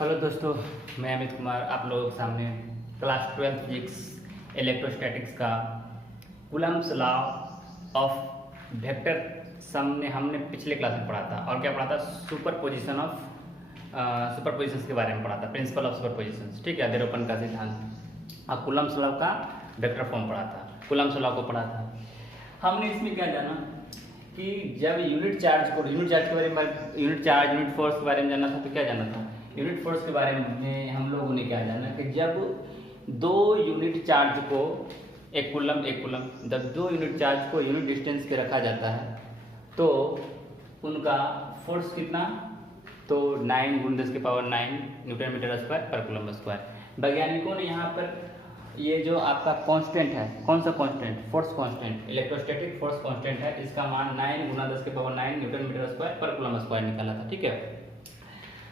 Hello दोस्तों, मैं अमित कुमार आप लोगों के सामने क्लास 12 फिजिक्स इलेक्ट्रोस्टैटिक्स का Coulomb's law of vector sum ने हमने पिछले क्लास में पढ़ा था। और क्या पढ़ा था? सुपरपोजिशन के बारे में पढ़ा था, प्रिंसिपल ऑफ सुपरपोजिशन। ठीक है, अध्यारोपण का सिद्धांत। और कूलम्ब्स लॉ का वेक्टर फॉर्म पढ़ा था, कूलम्ब्स लॉ को पढ़ा था। हमने इसमें क्या जाना कि जब यूनिट चार्ज के बारे में, यूनिट फोर्स के बारे में जानना था। तो क्या जानना था? यूनिट फोर्स के बारे में हम लोगों ने क्या जाना कि जब दो यूनिट चार्ज को एक कूलम जब दो यूनिट चार्ज को यूनिट डिस्टेंस पे रखा जाता है तो उनका फोर्स कितना? तो 9 × 10⁹ न्यूटन मीटर स्क्वायर पर कूलम स्क्वायर। वैज्ञानिकों ने यहाँ पर ये जो आपका कांस्टेंट है, कौन सा constant? Force constant, electrostatic force constant है, इसका मान 9 × 10⁹ न्यूटन मीटर स्क्वायर पर कूलम स्क्वायर निकाला था। ठीक है,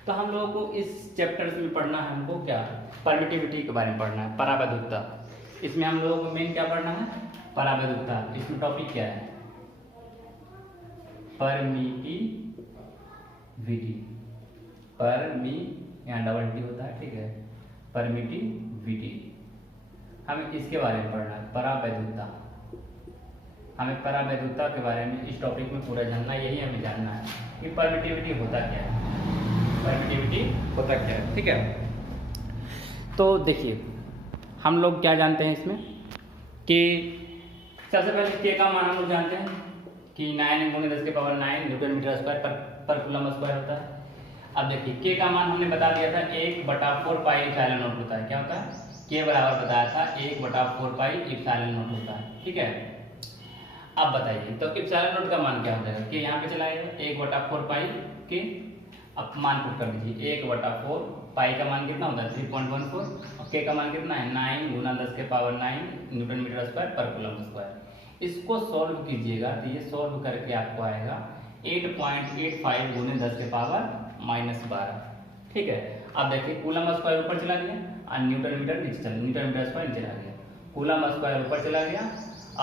तो हम लोगों को इस चैप्टर में पढ़ना है, हमको क्या परमिटिविटी के बारे में पढ़ना है, परावैद्युता। इसमें हम लोगों को मेन क्या पढ़ना है? परावैद्युता। इसमें टॉपिक क्या है? परमिटिविटी। यहाँ डबल टी होता है, ठीक है, परमिटिविटी। हमें इसके बारे में पढ़ना है, परावैद्युता। हमें परावैद्युता के बारे में इस टॉपिक में पूरा जानना, यही हमें जानना है कि परमिटिविटी होता क्या है, ठीक है। तो देखिए, हम लोग क्या जानते हैं इसमें कि सबसे पहले के का मान हम लोग जानते हैं कि 9 × 10⁹ न्यूटन मीटर स्क्वायर पर कूलम स्क्वायर होता है। अब देखिए, के का मान हमने बता दिया था 1/4 पाई एप्सिलॉन नॉट होता है। क्या होता है? के बराबर बताया था 1/4 पाई एप्सिलॉन नॉट होता है। ठीक है, अब बताइए तो एप्सिलॉन नॉट का मान क्या हो जाएगा? कि यहाँ पे चला जाएगा 1/4 पाई के, अब मान पुट कर दीजिए 1/4 पाई का मान कितना होता है? 3.14 और के का मान कितना है? 9 × 10⁹ न्यूटन मीटर स्क्वायर पर कूलम स्क्वायर। इसको सॉल्व कीजिएगा तो ये सॉल्व करके आपको आएगा 8.85 × 10⁻12। ठीक है, अब देखिए कूलम स्क्वायर ऊपर चला गया और न्यूटन मीटर स्क्वायर नीचे आ गया। कूलम स्क्वायर ऊपर चला गया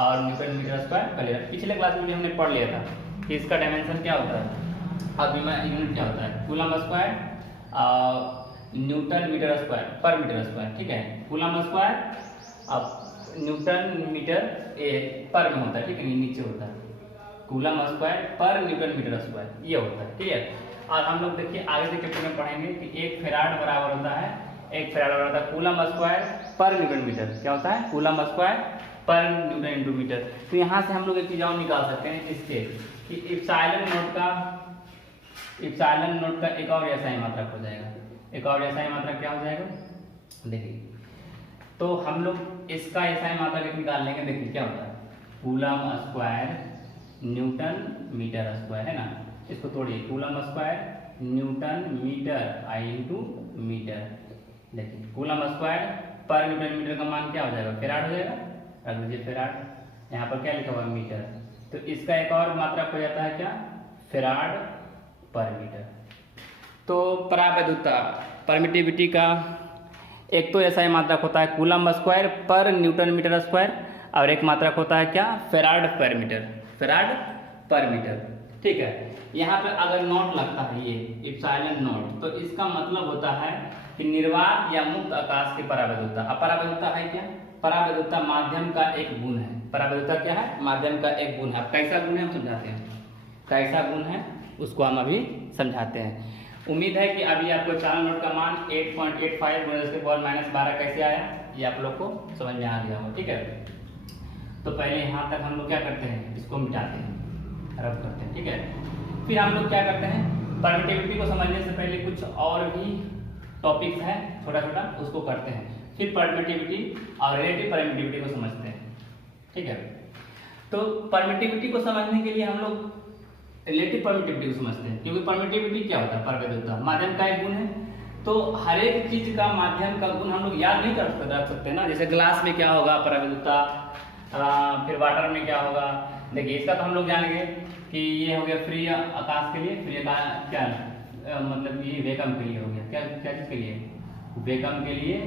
और न्यूटन मीटर स्क्वायर पहले। पिछले क्लास में भी हमने पढ़ लिया था कि इसका डायमेंशन क्या होता है, अब यूनिट क्या होता है? Coulomb square newton metre square per metre square. ठीक है, कूलम स्क्वायर अब न्यूटन मीटर पर में होता है, ठीक है, नीचे होता है कूलम स्क्वायर पर न्यूटन मीटर स्क्वायर, ये होता है। ठीक है, और हम लोग देखिए आगे के चैप्टर में पढ़ेंगे कि 1 फैराड बराबर होता है कूलम स्क्वायर पर न्यूटन मीटर। क्या होता है? कूलम स्क्वायर पर न्यूटन इंटू मीटर। तो यहाँ से हम लोग एक चीज और निकाल सकते हैं इससे कि एप्सिलॉन नोट का एक और SI मात्रक हो जाएगा। एक और SI मात्रक क्या हो जाएगा? देखिए, तो हम लोग इसका SI मात्रक निकाल लेंगे। देखिए क्या होता है? Coulomb square newton metre square, है ना। इसको तोड़िए, coulomb square newton metre I metre. देखिए कूलम स्क्वायर पर न्यूटन मीटर का मान क्या हो जाएगा? फैराड हो जाएगा। रख दीजिए फैराड। यहाँ पर क्या लिखा हुआ है? मीटर। तो इसका एक और मात्रक हो जाता है क्या? फैराड पर मीटर। तो परावैद्युता, परमिटिविटी का एक तो ऐसा ही मात्रक होता है कूलम स्क्वायर पर न्यूटन मीटर स्क्वायर, और एक मात्रक होता है क्या? फैराड पर मीटर। ठीक है, यहाँ पर अगर नोट लगता है ये एप्सिलॉन नोट, तो इसका मतलब होता है कि निर्वात या मुक्त आकाश की परावैद्युता। अब परावैद्युता है क्या? परावैद्युता माध्यम का एक गुण है। परावैद्युता क्या है? माध्यम का एक गुण है। अब कैसा गुण है हम समझाते हैं, कैसा गुण है उसको हम अभी समझाते हैं। उम्मीद है कि अभी आपको एप्सिलॉन नोट का मान 8.85 × 10⁻12 कैसे आया, ये आप लोग को समझ में आ गया होगा। ठीक है, तो पहले यहाँ तक हम लोग क्या करते हैं? इसको मिटाते हैं, रब करते हैं। ठीक है, फिर हम लोग क्या करते हैं? परमिटिविटी को समझने से पहले कुछ और भी टॉपिक्स है छोटा छोटा, उसको करते हैं। फिर परमिटिविटी और रिलेटिव परमिटिविटी को समझते हैं। ठीक है, तो परमिटिविटी को समझने के लिए हम लोग रिलेटिव परमिटिविटी को समझते हैं, क्योंकि परमिटिविटी क्या होता है? परावैद्युता माध्यम का एक गुण है। तो हर एक चीज का माध्यम का गुण हम लोग याद नहीं रख सकते ना। जैसे ग्लास में क्या होगा? परावैद्युता। फिर वाटर में क्या होगा? देखिए इसका तो हम लोग जानेंगे कि ये हो गया फ्री आकाश के लिए। फ्री आकाश क्या मतलब ये वैक्यूम के लिए हो गया। क्या चीज के लिए? वैक्यूम के लिए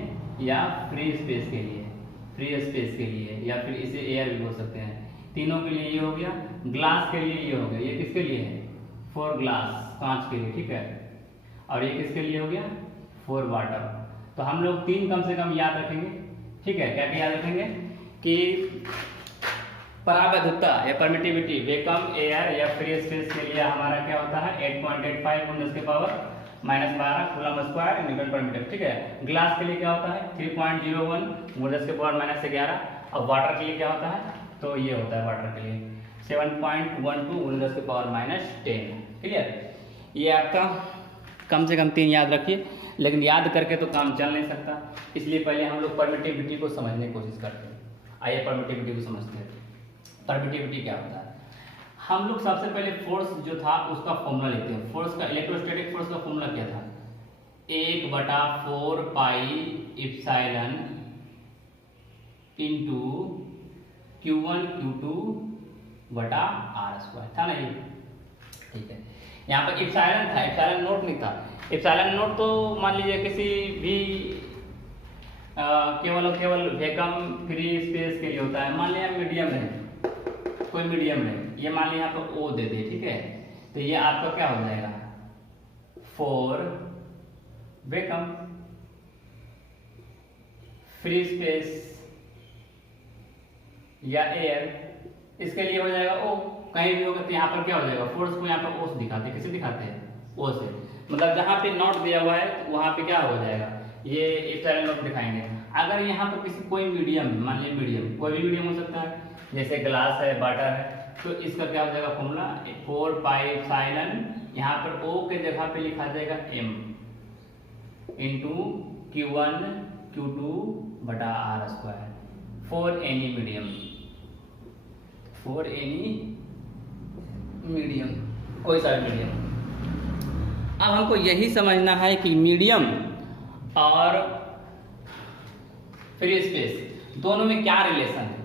या फ्री स्पेस के लिए, या फिर इसे एयर भी बोल सकते हैं। तीनों के लिए ये हो गया। ग्लास के लिए ये हो गया। ये किसके लिए है? फॉर ग्लास, कांच के लिए। ठीक है, और ये किसके लिए हो गया? 4 वाटर। तो हम लोग 3 कम से कम याद रखेंगे, ठीक है। क्या क्या याद रखेंगे कि परावैधुता या परमिटिविटी वैक्यूम एयर या फ्री स्पेस के लिए हमारा क्या होता है 8.85 × 10⁻⁻12 कूलम स्क्वायर न्यूटन पर मीटर, ठीक है। ग्लास के लिए क्या होता है 3.01 × 10⁻11 और वाटर के लिए क्या होता है, तो ये होता है वाटर के लिए 7.12 × 10⁻10, क्लियर। ये आपका कम से कम 3 याद रखिए, लेकिन याद करके तो काम चल नहीं सकता, इसलिए पहले हम लोग परमिटिविटी को समझने की कोशिश करते हैं। आइए परमिटिविटी को समझते हैं। परमिटिविटी क्या होता है, हम लोग सबसे पहले फोर्स जो था उसका फॉर्मूला लेते हैं। फोर्स का इलेक्ट्रोस्टैटिक फोर्स का फॉर्मूला क्या था 1/4 pi epsilon into Q1 Q2 बटा R² था ना ये, ठीक है। यहाँ पर एप्सिलॉन था, एप्सिलॉन नोट नहीं था। एप्सिलॉन नोट तो मान लीजिए किसी भी केवल वैक्यूम फ्री स्पेस के लिए होता है। मान लिया मीडियम है, कोई मीडियम है, ये मान लिया यहाँ पर O दे दे, ठीक है। तो ये आपका क्या हो जाएगा 4 वैक्यूम फ्री स्पेस या एयर, इसके लिए हो जाएगा O। कहीं भी होगा तो यहाँ पर क्या हो जाएगा फोर्स को यहाँ पर O से दिखाते हैं, किसे दिखाते हैं O से, मतलब जहाँ पे नॉट दिया हुआ है वहाँ पे क्या हो जाएगा ये एप्सिलॉन नॉट दिखाएंगे। अगर यहाँ पर किसी कोई मीडियम, मान लीजिए मीडियम, कोई भी मीडियम हो सकता है, जैसे ग्लास है, वाटर है, तो इसका क्या हो जाएगा फॉर्मूला 4 पाई एप्सिलॉन, यहाँ पर O के जगह पे लिखा जाएगा M इंटू Q1 Q2 बटा R² for any medium, for any medium, कोई सा मीडियम। अब हमको यही समझना है कि मीडियम और फ्री स्पेस दोनों में क्या रिलेशन है।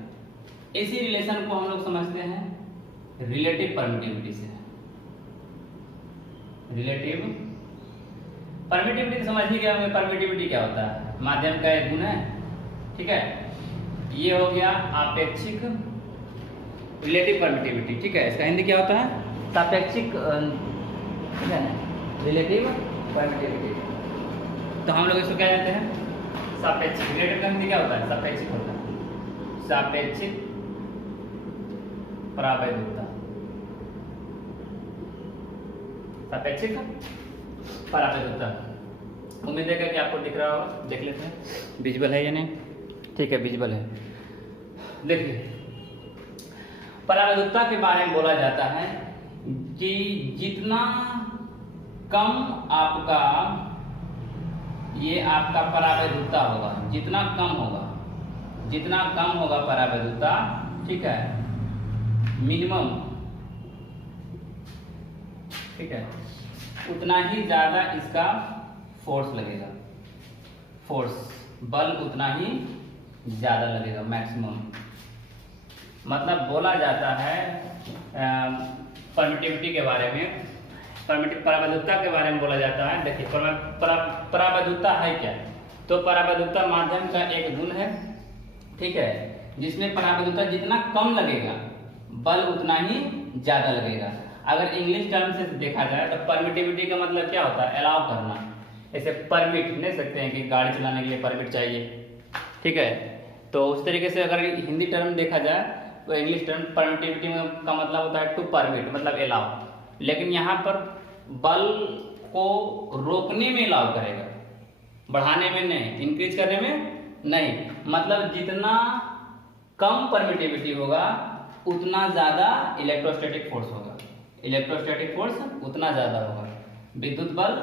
इसी रिलेशन को हम लोग समझते हैं रिलेटिव परमिटिविटी से। रिलेटिव परमिटिविटी समझ ही गए होंगे, परमिटिविटी क्या होता है माध्यम का एक गुण है, ठीक है। ये हो गया आपेक्षिक रिलेटिव परमिटिविटी, ठीक है। इसका हिंदी क्या होता है सापेक्षिक, ठीक है ना, रिलेटिव परमिटिविटी। तो हम लोग इसको क्या कहते हैं सापेक्षिक। रिलेटिव का हिंदी क्या होता है सापेक्षिक होता है, सापेक्षिक परावैधुता, सापेक्षिक परावैधुता। उम्मीद है कि आपको दिख रहा होगा, देख लेते हैं विजुअल है या नहीं, ठीक है विजुअल है। देखिए परावैधुता के बारे में बोला जाता है कि जितना कम आपका ये आपका परावैधुता होगा, जितना कम होगा परावैधुता, ठीक है, मिनिमम, ठीक है, उतना ही ज्यादा इसका फोर्स लगेगा, फोर्स बल उतना ही ज्यादा लगेगा मैक्सिमम। मतलब बोला जाता है परमिटिविटी के बारे में, परावैधुता के बारे में बोला जाता है। देखिए परावैधुता है क्या, तो परावैधुता माध्यम का एक गुण है, ठीक है, जिसमें परावैधुता जितना कम लगेगा बल उतना ही ज्यादा लगेगा। अगर इंग्लिश टर्म से देखा जाए तो परमिटिविटी का मतलब क्या होता है अलाउ करना। ऐसे परमिट ले सकते हैं कि गाड़ी चलाने के लिए परमिट चाहिए, ठीक है। तो उस तरीके से अगर हिंदी टर्म देखा जाए तो इंग्लिश टर्म परमिटिविटी का मतलब होता है टू परमिट, मतलब अलाउ। लेकिन यहाँ पर बल को रोकने में अलाउ करेगा, बढ़ाने में नहीं, इंक्रीज करने में नहीं। मतलब जितना कम परमिटिविटी होगा उतना ज्यादा इलेक्ट्रोस्टैटिक फोर्स होगा, इलेक्ट्रोस्टैटिक फोर्स उतना ज्यादा होगा, विद्युत बल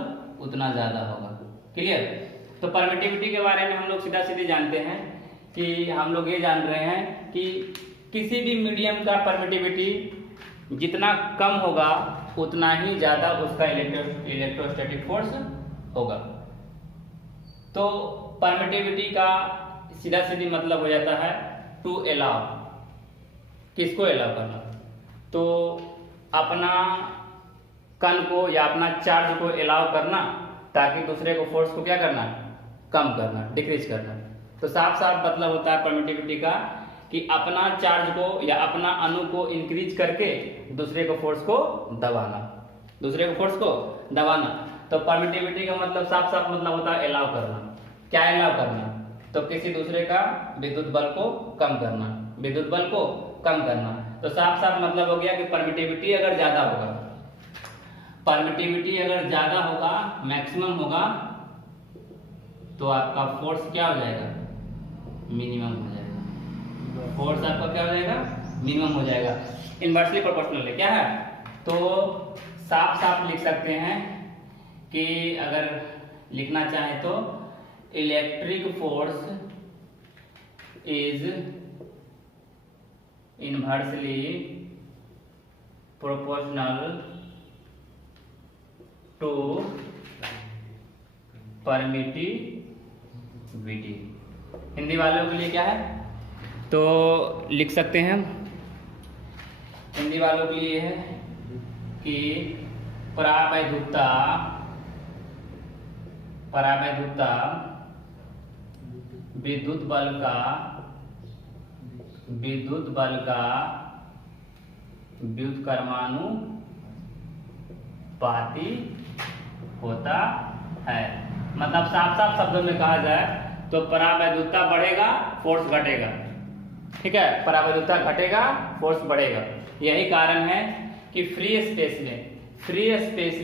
उतना ज्यादा होगा, क्लियर। तो परमिटिविटी के बारे में हम लोग सीधा सीधे जानते हैं कि हम लोग ये जान रहे हैं कि किसी भी मीडियम का परमिटिविटी जितना कम होगा उतना ही ज्यादा उसका इलेक्ट्रोस्टैटिक फोर्स होगा। तो परमिटिविटी का सीधा सीधी मतलब हो जाता है टू अलाउ, किसको अलाउ करना, तो अपना कण को या अपना चार्ज को अलाउ करना ताकि दूसरे को फोर्स को क्या करना कम करना, डिक्रीज करना। तो साफ साफ मतलब होता है परमिटिविटी का कि अपना चार्ज को या अपना अणु को इंक्रीज करके दूसरे को फोर्स को दबाना, दूसरे के फोर्स को दबाना। तो परमिटिविटी का मतलब साफ साफ मतलब होता है अलाउ करना। क्या अलाउ करना? तो किसी दूसरे का विद्युत बल को कम करना, विद्युत बल को कम करना। तो साफ साफ मतलब हो गया कि परमिटिविटी अगर ज्यादा होगा, परमिटिविटी अगर ज्यादा होगा, मैक्सिमम होगा, तो आपका फोर्स क्या हो जाएगा? मिनिमम हो जाएगा। फोर्स आपका क्या हो जाएगा? मिनिमम हो जाएगा। इनवर्सली प्रोपोर्शनल है, क्या है? तो साफ साफ लिख सकते हैं कि अगर लिखना चाहे तो electric force is inversely proportional to permittivity. Hindi वालों के लिए क्या है? तो लिख सकते हैं हिंदी वालों के लिए है कि परावैद्युता विद्युत बल का व्युत्क्रमानुपाती होता है। मतलब साफ साफ शब्दों में कहा जाए तो परावैद्युता बढ़ेगा, फोर्स घटेगा। ठीक है, परावैद्युता घटेगा, फोर्स बढ़ेगा। यही कारण है कि फ्री स्पेस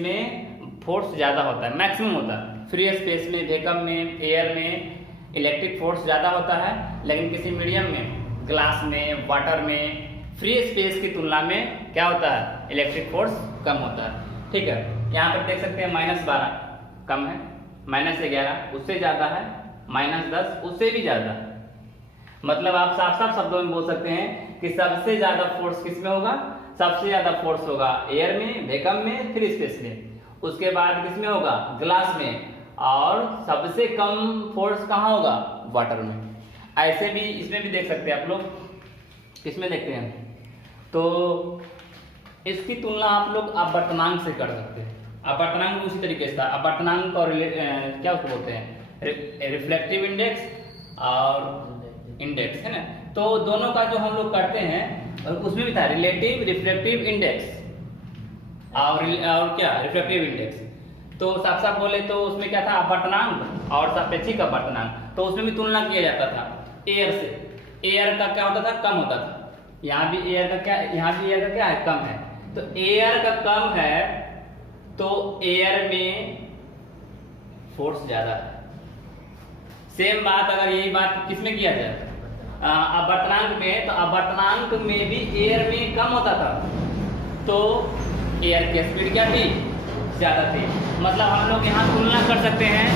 में फोर्स ज्यादा होता है, मैक्सिमम होता है। फ्री स्पेस में, वैक्यूम में, एयर में इलेक्ट्रिक फोर्स ज्यादा होता है, लेकिन किसी मीडियम में, ग्लास में, वाटर में, फ्री स्पेस की तुलना में क्या होता है? इलेक्ट्रिक फोर्स कम होता है। ठीक है, यहाँ पर देख सकते हैं -12 कम है, -11 उससे ज्यादा है, -10 उससे भी ज्यादा है। मतलब आप साफ साफ शब्दों में बोल सकते हैं कि सबसे ज्यादा फोर्स किसमें होगा? सबसे ज्यादा फोर्स होगा एयर में, वैक्यूम में, फ्री स्पेस में। उसके बाद किसमें होगा? ग्लास में। और सबसे कम फोर्स कहाँ होगा? वाटर में। ऐसे भी इसमें भी देख सकते हैं आप लोग। किसमें देखते हैं? तो इसकी तुलना आप लोग अपवर्तनांक से कर सकते हैं। अपवर्तनांक उसी तरीके से था। अपवर्तनांक और क्या उसको बोलते हैं? रिफ्लेक्टिव इंडेक्स और इंडेक्स, है ना? तो दोनों का जो हम लोग करते हैं उसमें भी था रिलेटिव रिफ्लेक्टिव इंडेक्स और क्या रिफ्लेक्टिव इंडेक्स। तो साफ साफ बोले तो उसमें क्या था? अपवर्तनांक और सापेक्षिक अपवर्तनांक। तो उसमें भी तुलना किया जाता था एयर से। एयर का क्या होता था? कम होता था। यहाँ भी एयर का क्या है? कम है। तो एयर का कम है तो एयर में फोर्स ज्यादा है। सेम बात अगर यही बात किसमें किया जाए? अपवर्तनांक में, तो अपवर्तनांक में भी एयर में कम होता था, तो एयर की स्पीड क्या थी? ज्यादा थी। मतलब हम लोग यहाँ तुलना कर सकते हैं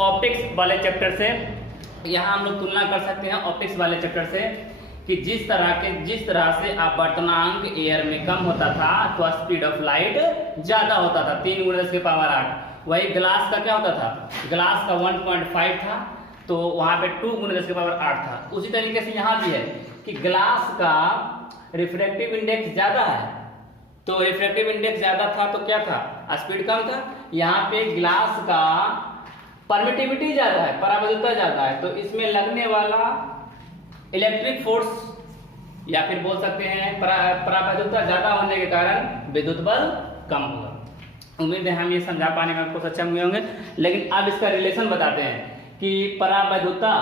ऑप्टिक्स वाले चैप्टर से। यहाँ हम लोग तुलना कर सकते हैं ऑप्टिक्स वाले चैप्टर से कि जिस तरह से अपवर्तनांक एयर में कम होता था तो स्पीड ऑफ लाइट ज्यादा होता था, 3 × 10⁸। वही ग्लास का क्या होता था? ग्लास का 1.5 था, तो वहां पे 2 × 10⁸ था। उसी तरीके से यहाँ भी है कि ग्लास का रिफ्रैक्टिव इंडेक्स ज्यादा है, तो रिफ्रैक्टिव इंडेक्स ज्यादा था तो क्या था? स्पीड कम था। यहाँ पे ग्लास का परमिटिविटी ज्यादा है, परावैद्युता ज्यादा है, तो इसमें लगने वाला इलेक्ट्रिक फोर्स या फिर बोल सकते हैं परावैद्युता ज्यादा होने के कारण विद्युत बल कम होगा। उम्मीद है हम ये समझा पाने में आपको सक्षम हुए होंगे। लेकिन अब इसका रिलेशन बताते हैं कि परावैद्युता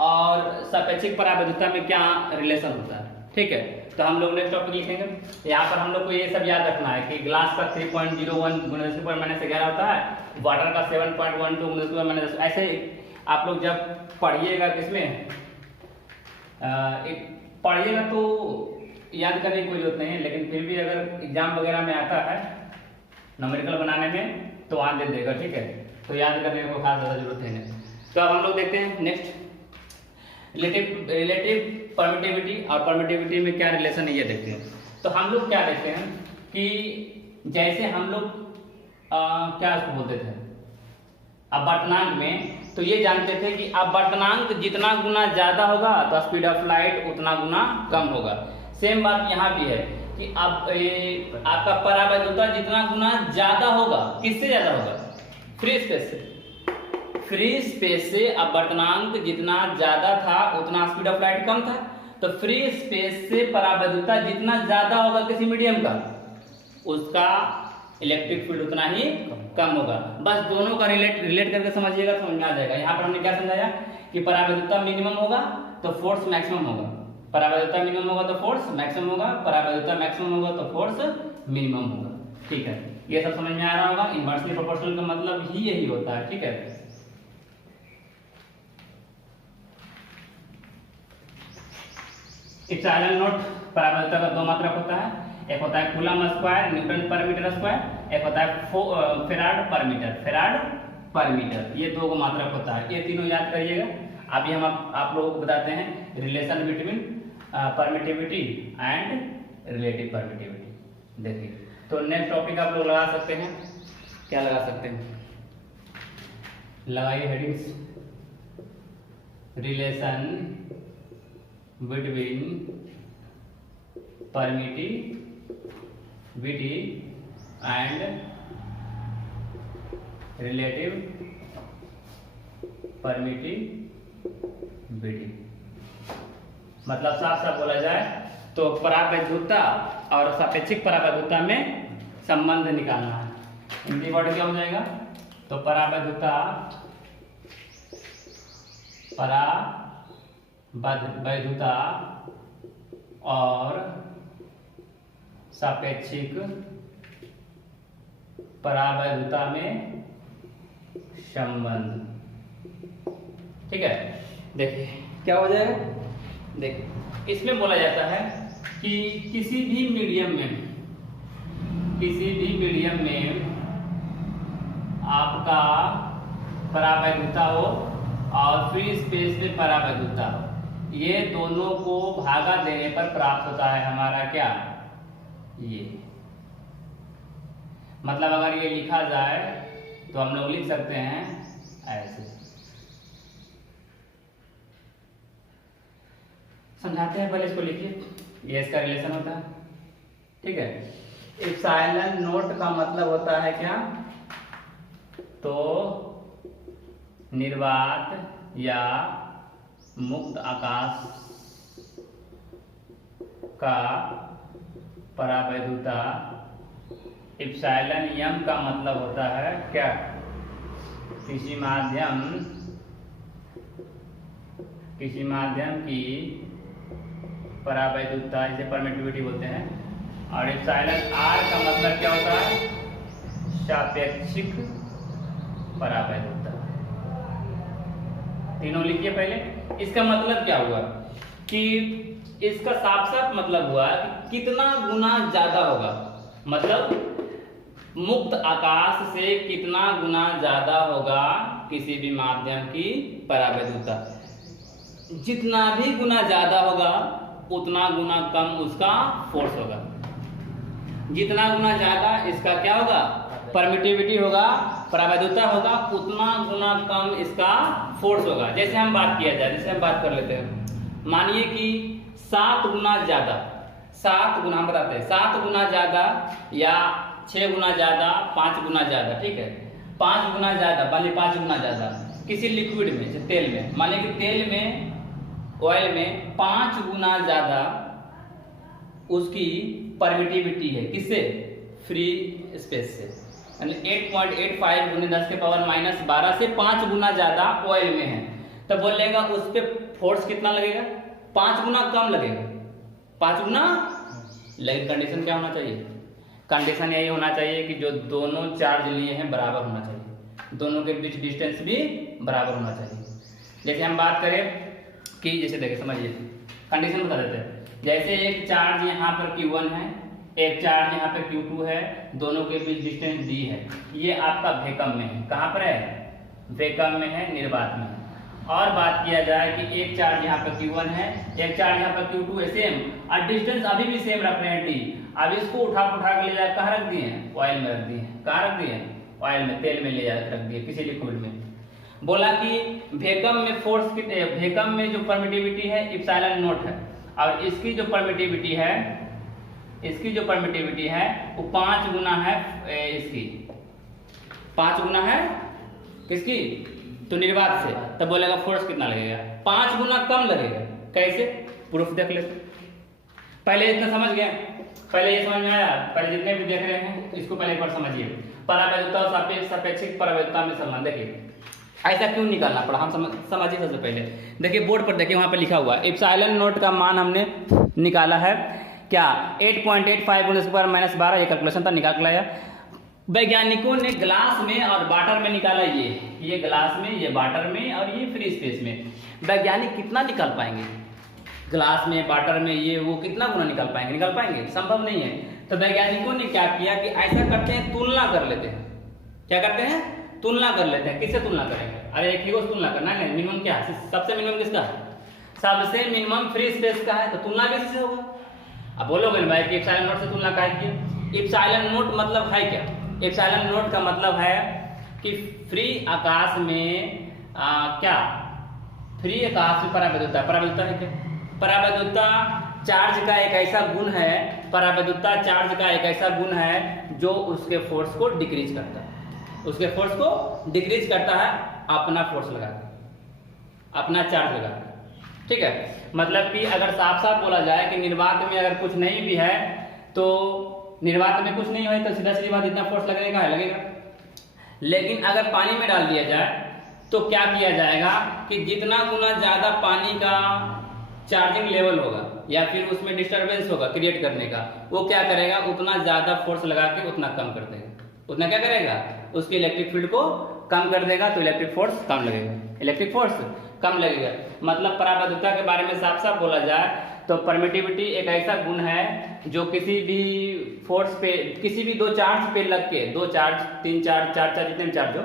और सापेक्षिक परावैद्युता में क्या रिलेशन होता है। ठीक है, तो हम लोग नेक्स्ट टॉपिक लिखेंगे। यहाँ पर हम लोग को ये सब याद रखना है कि ग्लास का 3.01 × 10⁻11 होता है, वाटर का 7.12 × 10⁻10। ऐसे आप लोग जब पढ़िएगा किसमें पढ़िएगा तो याद करने की कोई जरूरत नहीं है, लेकिन फिर भी अगर एग्जाम वगैरह में आता है न्यूमेरिकल बनाने में तो वहाँ दे देगा। ठीक है, तो याद करने को खास ज़्यादा जरूरत है नहीं। तो अब हम लोग देखते हैं नेक्स्ट रिलेटिव परमिटिविटी और परमिटिविटी में क्या रिलेशन है ये देखते हैं। तो हम लोग क्या देखते हैं कि जैसे हम लोग क्या उसको बोलते थे अपवर्तनांक में, तो ये जानते थे कि अपवर्तनांक जितना गुना ज्यादा होगा तो स्पीड ऑफ लाइट उतना गुना कम होगा। सेम बात यहाँ भी है कि अब आपका परावैद्युता जितना गुना ज्यादा होगा, किससे ज्यादा होगा? फ्री स्पेस से। फ्री स्पेस से अपवर्तनांक जितना ज्यादा था उतना स्पीड ऑफ लाइट कम था, तो फ्री स्पेस से परावैद्युता जितना ज्यादा होगा किसी मीडियम का, उसका इलेक्ट्रिक फील्ड उतना ही कम होगा। बस दोनों का रिलेट करके समझिएगा, समझ में आ जाएगा। यहाँ पर हमने क्या समझाया कि परावैद्युता मिनिमम होगा तो फोर्स मैक्सिमम होगा, परावैद्युता मिनिमम होगा तो फोर्स मैक्सिमम होगा, परावैद्युता मैक्सिमम होगा तो फोर्स मिनिमम होगा। ठीक है, ये सब समझ में आ रहा होगा। इनवर्सली प्रोपोर्शनल का मतलब ही यही होता है। ठीक है, एप्सिलॉन नॉट परावैद्युता का दो मात्रक होता है, एक होता है कूलम स्क्वायर न्यूटन पर मीटर स्क्वायर, एक होता है फेराड पर मीटर, फेराड पर मीटर। ये दो मात्रक होता है, ये तीनों याद करिएगा। अभी हम आप लोगों को बताते हैं relation between permittivity and relative permittivity. देखिए, तो नेक्स्ट टॉपिक आप लोग लगा सकते हैं, क्या लगा सकते हैं, लगाइए headings, relation between permittivity and relative permittivity. मतलब साफ साफ बोला जाए तो परावैद्युता और सापेक्षिक परावैद्युता में संबंध निकालना है। हिंदी वर्ड क्या हो जाएगा, तो परावैद्युता, परावैद्युता और सापेक्षिक परावैद्युता में संबंध। ठीक है, देखिए क्या हो जाएगा, देखिए इसमें बोला जाता है कि किसी भी मीडियम में आपका परावैद्युता हो और फ्री स्पेस में परावैद्युता हो, ये दोनों को भागा देने पर प्राप्त होता है हमारा क्या, ये। मतलब अगर ये लिखा जाए तो हम लोग लिख सकते हैं ऐसे। समझाते हैं, पहले इसको लिखिए, ये इसका रिलेशन होता है। ठीक है, एप्सिलॉन नोट का मतलब होता है क्या, तो निर्वात या मुक्त आकाश का परावैद्युता। एप्सिलॉन एम का मतलब होता है क्या, किसी माध्यम की परावैद्युता, जिसे परमिटिविटी बोलते हैं। और एप्सिलॉन आर का मतलब क्या होता है, सापेक्षिक परावैद्युता। तीनों लिखिए पहले। इसका मतलब क्या हुआ कि इसका साफ साफ मतलब हुआ कि कितना गुना ज्यादा होगा, मतलब मुक्त आकाश से कितना गुना ज्यादा होगा किसी भी माध्यम की परावैद्युता। जितना भी गुना ज्यादा होगा उतना गुना कम उसका फोर्स होगा। जितना गुना ज्यादा इसका क्या होगा, परमिटिविटी होगा, परावैद्युता होगा, उतना गुना कम इसका फोर्स होगा। जैसे हम बात किया जाए, जैसे हम बात कर लेते हैं, मानिए कि 7 गुना ज्यादा, 7 गुना हम बताते हैं, 7 गुना ज्यादा या 6 गुना ज्यादा, 5 गुना ज्यादा। ठीक है, 5 गुना ज्यादा, मानिए 5 गुना ज्यादा किसी लिक्विड में, जैसे तेल में, मानिए कि तेल में, ऑयल में 5 गुना ज्यादा उसकी परमिटिविटी है, किससे, फ्री स्पेस से। 8.85 गुने 10 के पावर -12 से 5 गुना ज्यादा ऑयल में है, तब बोलेगा उस पे फोर्स कितना लगेगा, 5 गुना कम लगेगा, 5 गुना। लेकिन कंडीशन क्या होना चाहिए, कंडीशन यही होना चाहिए कि जो दोनों चार्ज लिए हैं बराबर होना चाहिए, दोनों के बीच डिस्टेंस भी बराबर होना चाहिए। जैसे हम बात करें कि, जैसे देखिए समझिए, कंडीशन बता देते हैं। जैसे एक चार्ज यहाँ पर Q1 है, एक चार्ज यहाँ पे Q2 है, दोनों के बीच डिस्टेंस D है। ये आपका वैक्यूम में है, कहाँ पर है, वैक्यूम में है, निर्वात में है। और बात किया जाए कि एक चार्ज यहाँ पर Q1 है, एक चार्ज यहाँ पर Q2 है, सेम, और डिस्टेंस अभी भी सेम रख रहे हैं D। अब इसको उठा के ले जाकर कहाँ रख दिए हैं, ऑयल में रख दिए हैं। कहाँ रख दिए हैं, ऑयल में, तेल में ले जाकर रख दिए, किसी लिक्विड में। बोला कि वैक्यूम में फोर्स, वैक्यूम में जो परमिटिविटी है एप्सिलॉन नॉट है, और इसकी जो परमिटिविटी है, वो 5 गुना है इसकी, 5 गुना है किसकी, तो निर्वात से। तब बोलेगा फोर्स कितना लगेगा, 5 गुना कम लगेगा। कैसे, प्रूफ देख लेते। पहले इतना समझ गए, पहले ये समझ में आया? पहले जितने भी देख रहे हैं इसको पहले एक बार समझिए। परावैद्युता और सापेक्षिक परावैद्युता में संबंध। देखिए ऐसा क्यों निकालना पड़ा, हम समझिए। सबसे पहले देखिए बोर्ड पर देखिए, वहां पर लिखा हुआ एप्सिलॉन नोट का मान हमने निकाला है क्या 8.85 × 10⁻12। ये कैलकुलेशन था, निकाल लाया। वैज्ञानिकों ने ग्लास में और वाटर में निकाला। ये ग्लास में, ये वाटर में और ये फ्री स्पेस में। वैज्ञानिक कितना निकाल पाएंगे? ग्लास में, वाटर में, ये वो कितना गुना निकाल पाएंगे? निकाल पाएंगे? संभव नहीं है। तो वैज्ञानिकों ने क्या किया कि ऐसा करते हैं, तुलना कर लेते हैं। क्या करते हैं? तुलना कर लेते हैं। किससे तुलना करेंगे? अरे एक ही को तुलना करना है। मिनिमम क्या है? सबसे मिनिमम किसका है? सबसे मिनिमम फ्री स्पेस का है। तो तुलना किससे होगा? अब बोलोगे भाई कि एप्सिलॉन नोट से तुलना काहे की? एप्सिलॉन नोट मतलब है क्या? एप्सिलॉन नोट का मतलब है कि फ्री आकाश में क्या फ्री आकाश में परावैद्युता। परावैद्युता है क्या? परावैद्युता चार्ज का एक ऐसा गुण है, परावैद्युता चार्ज का एक ऐसा गुण है जो उसके फोर्स को डिक्रीज करता है। उसके फोर्स को डिक्रीज करता है अपना फोर्स लगा के, अपना चार्ज लगा के। ठीक है, मतलब कि अगर साफ साफ बोला जाए कि निर्वात में अगर कुछ नहीं भी है तो निर्वात में कुछ नहीं है तो सीधा सीधी बात इतना फोर्स लगेगा है, लगेगा। लेकिन अगर पानी में डाल दिया जाए तो क्या किया जाएगा कि जितना गुना ज्यादा पानी का चार्जिंग लेवल होगा या फिर उसमें डिस्टरबेंस होगा क्रिएट करने का, वो क्या करेगा? उतना ज्यादा फोर्स लगा के उतना कम कर देगा। उतना क्या करेगा? उसके इलेक्ट्रिक फील्ड को कम कर देगा, तो इलेक्ट्रिक फोर्स कम लगेगा। इलेक्ट्रिक फोर्स कम लगेगा। मतलब परावैद्युता के बारे में साफ साफ बोला जाए तो परमिटिविटी एक ऐसा गुण है जो किसी भी फोर्स पे, किसी भी दो चार्ज पे लग के, दो चार्ज, तीन चार्ज, चार चार्ज, जितने भी चार्ज हो,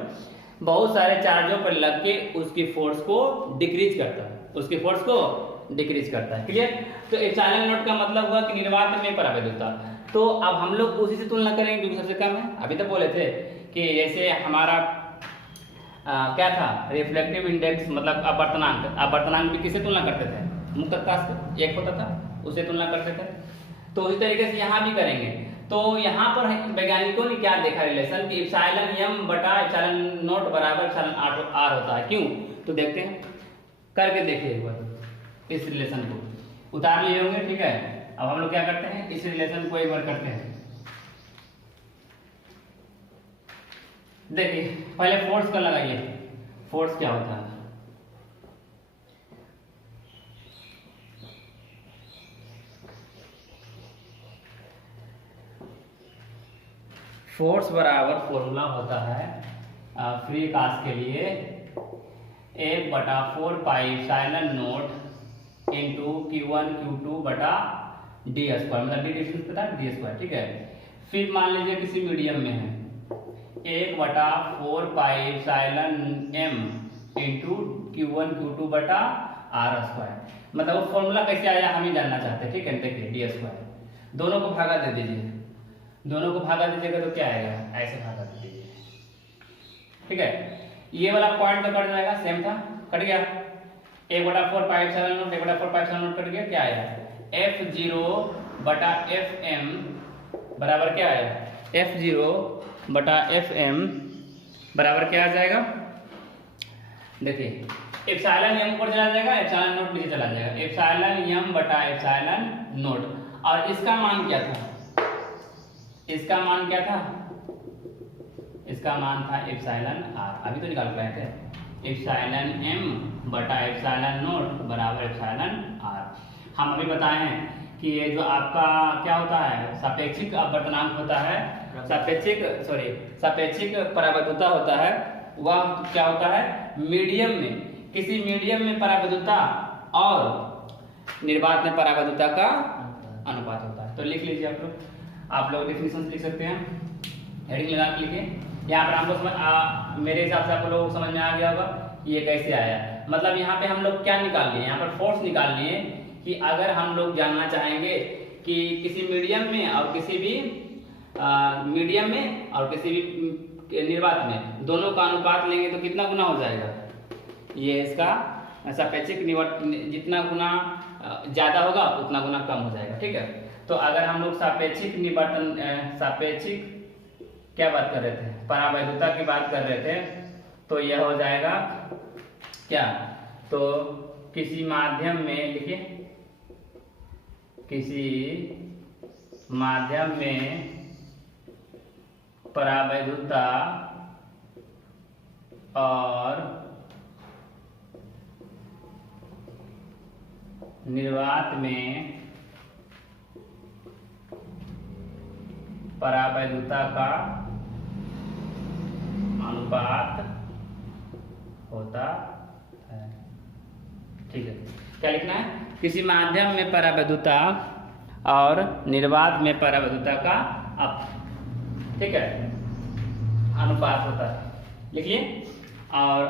बहुत सारे चार्जों पर लग के उसकी फोर्स को डिक्रीज करता है, उसकी फोर्स को डिक्रीज करता है। क्लियर? तो एप्सिलॉन नोट का मतलब हुआ कि निर्वात में परावैद्युता। तो अब हम लोग उसी से तुलना करेंगे जो सबसे कम है। अभी तक बोले थे कि जैसे हमारा क्या था? रिफ्लेक्टिव इंडेक्स, मतलब अपवर्तनांक। अपवर्तनांक की किससे तुलना करते थे? मुक्त प्रकाश से एक होता था, उससे तुलना करते थे। तो उसी तरीके से यहाँ भी करेंगे। तो यहाँ पर वैज्ञानिकों ने क्या देखा रिलेशन कि एप्सिलॉन m बटा एप्सिलॉन नोट बराबर एप्सिलॉन r होता है। क्यों? तो देखते हैं, करके देखिए एक बार। इस रिलेशन को उतार लिए होंगे, ठीक है। अब हम लोग क्या करते हैं, इस रिलेशन को एक बार करते हैं। देखिए पहले फोर्स का लगाइए, फोर्स क्या होता है। फोर्स बराबर फॉर्मूला होता है फ्री आकाश के लिए 1/4 pi epsilon note into Q1 Q2 बटा डी स्क्वायर, मतलब डी डिस्टेंस पता है, डी स्क्वायर। ठीक है, फिर मान लीजिए किसी मीडियम में है 1/4 pi epsilon m into Q1 Q2 बटा r स्क्वायर। मतलब वो फॉर्मूला कैसे आया हम ही जानना चाहते हैं। ठीक है, देखिए डी स्क्वायर, दोनों को भागा दे दीजिए, दोनों को भागा दीजिएगा तो क्या आएगा? ऐसे भागा दीजिए। ठीक है, ये वाला पॉइंट तो कट जाएगा, सेम था, कट गया। 1/4 pi epsilon note, 1/4 pi epsilon note cut गया, क्या आया? F0 बटा Fm बराबर क्या आया? F0 बटा Fm बराबर क्या आ जाएगा? देखिए एप्सिलॉन m ऊपर चला जाएगा, एप्सिलॉन नोट नीचे चला जाएगा। एप्सिलॉन m बटा एप्सिलॉन नोट, और इसका मान क्या था? इसका मान क्या था? इसका मान था एप्सिलॉन r, अभी तो निकाल पाए थे। एप्सिलॉन m बटा एप्सिलॉन नोट बराबर एप्सिलॉन r। हम अभी बताए हैं कि ये जो आपका क्या होता है, सापेक्षिक अपवर्तनांक होता है, सापेक्षिक परावैद्युता होता है, वह क्या होता है? मीडियम में, किसी मीडियम में परावैद्युता और निर्वात में परावैद्युता का अनुपात होता है। तो लिख लीजिए आप लोग डेफिनेशन लिख सकते हैं, हेडिंग लगा के लिखिए। यहाँ पर हमको समझ मेरे हिसाब से आप लोग समझ में आ गया होगा कि ये कैसे आया। मतलब यहाँ पे हम लोग क्या निकाल लिए? यहाँ पर फोर्स निकाल लिए कि अगर हम लोग जानना चाहेंगे कि किसी मीडियम में और किसी भी निर्वात में दोनों का अनुपात लेंगे तो कितना गुना हो जाएगा? ये इसका सापेक्षिक जितना गुना ज्यादा होगा उतना गुना कम हो जाएगा। ठीक है, तो अगर हम लोग सापेक्षिक क्या बात कर रहे थे? परावैद्युता की बात कर रहे थे, तो यह हो जाएगा क्या? तो किसी माध्यम में, लिखिए, किसी माध्यम में परावैधुता और निर्वात में परावैधुता का अनुपात होता है। ठीक है, क्या लिखना है? किसी माध्यम में परावैधुता और निर्वात में परावैधुता का ठीक है अनुपात होता है, लिखिए। और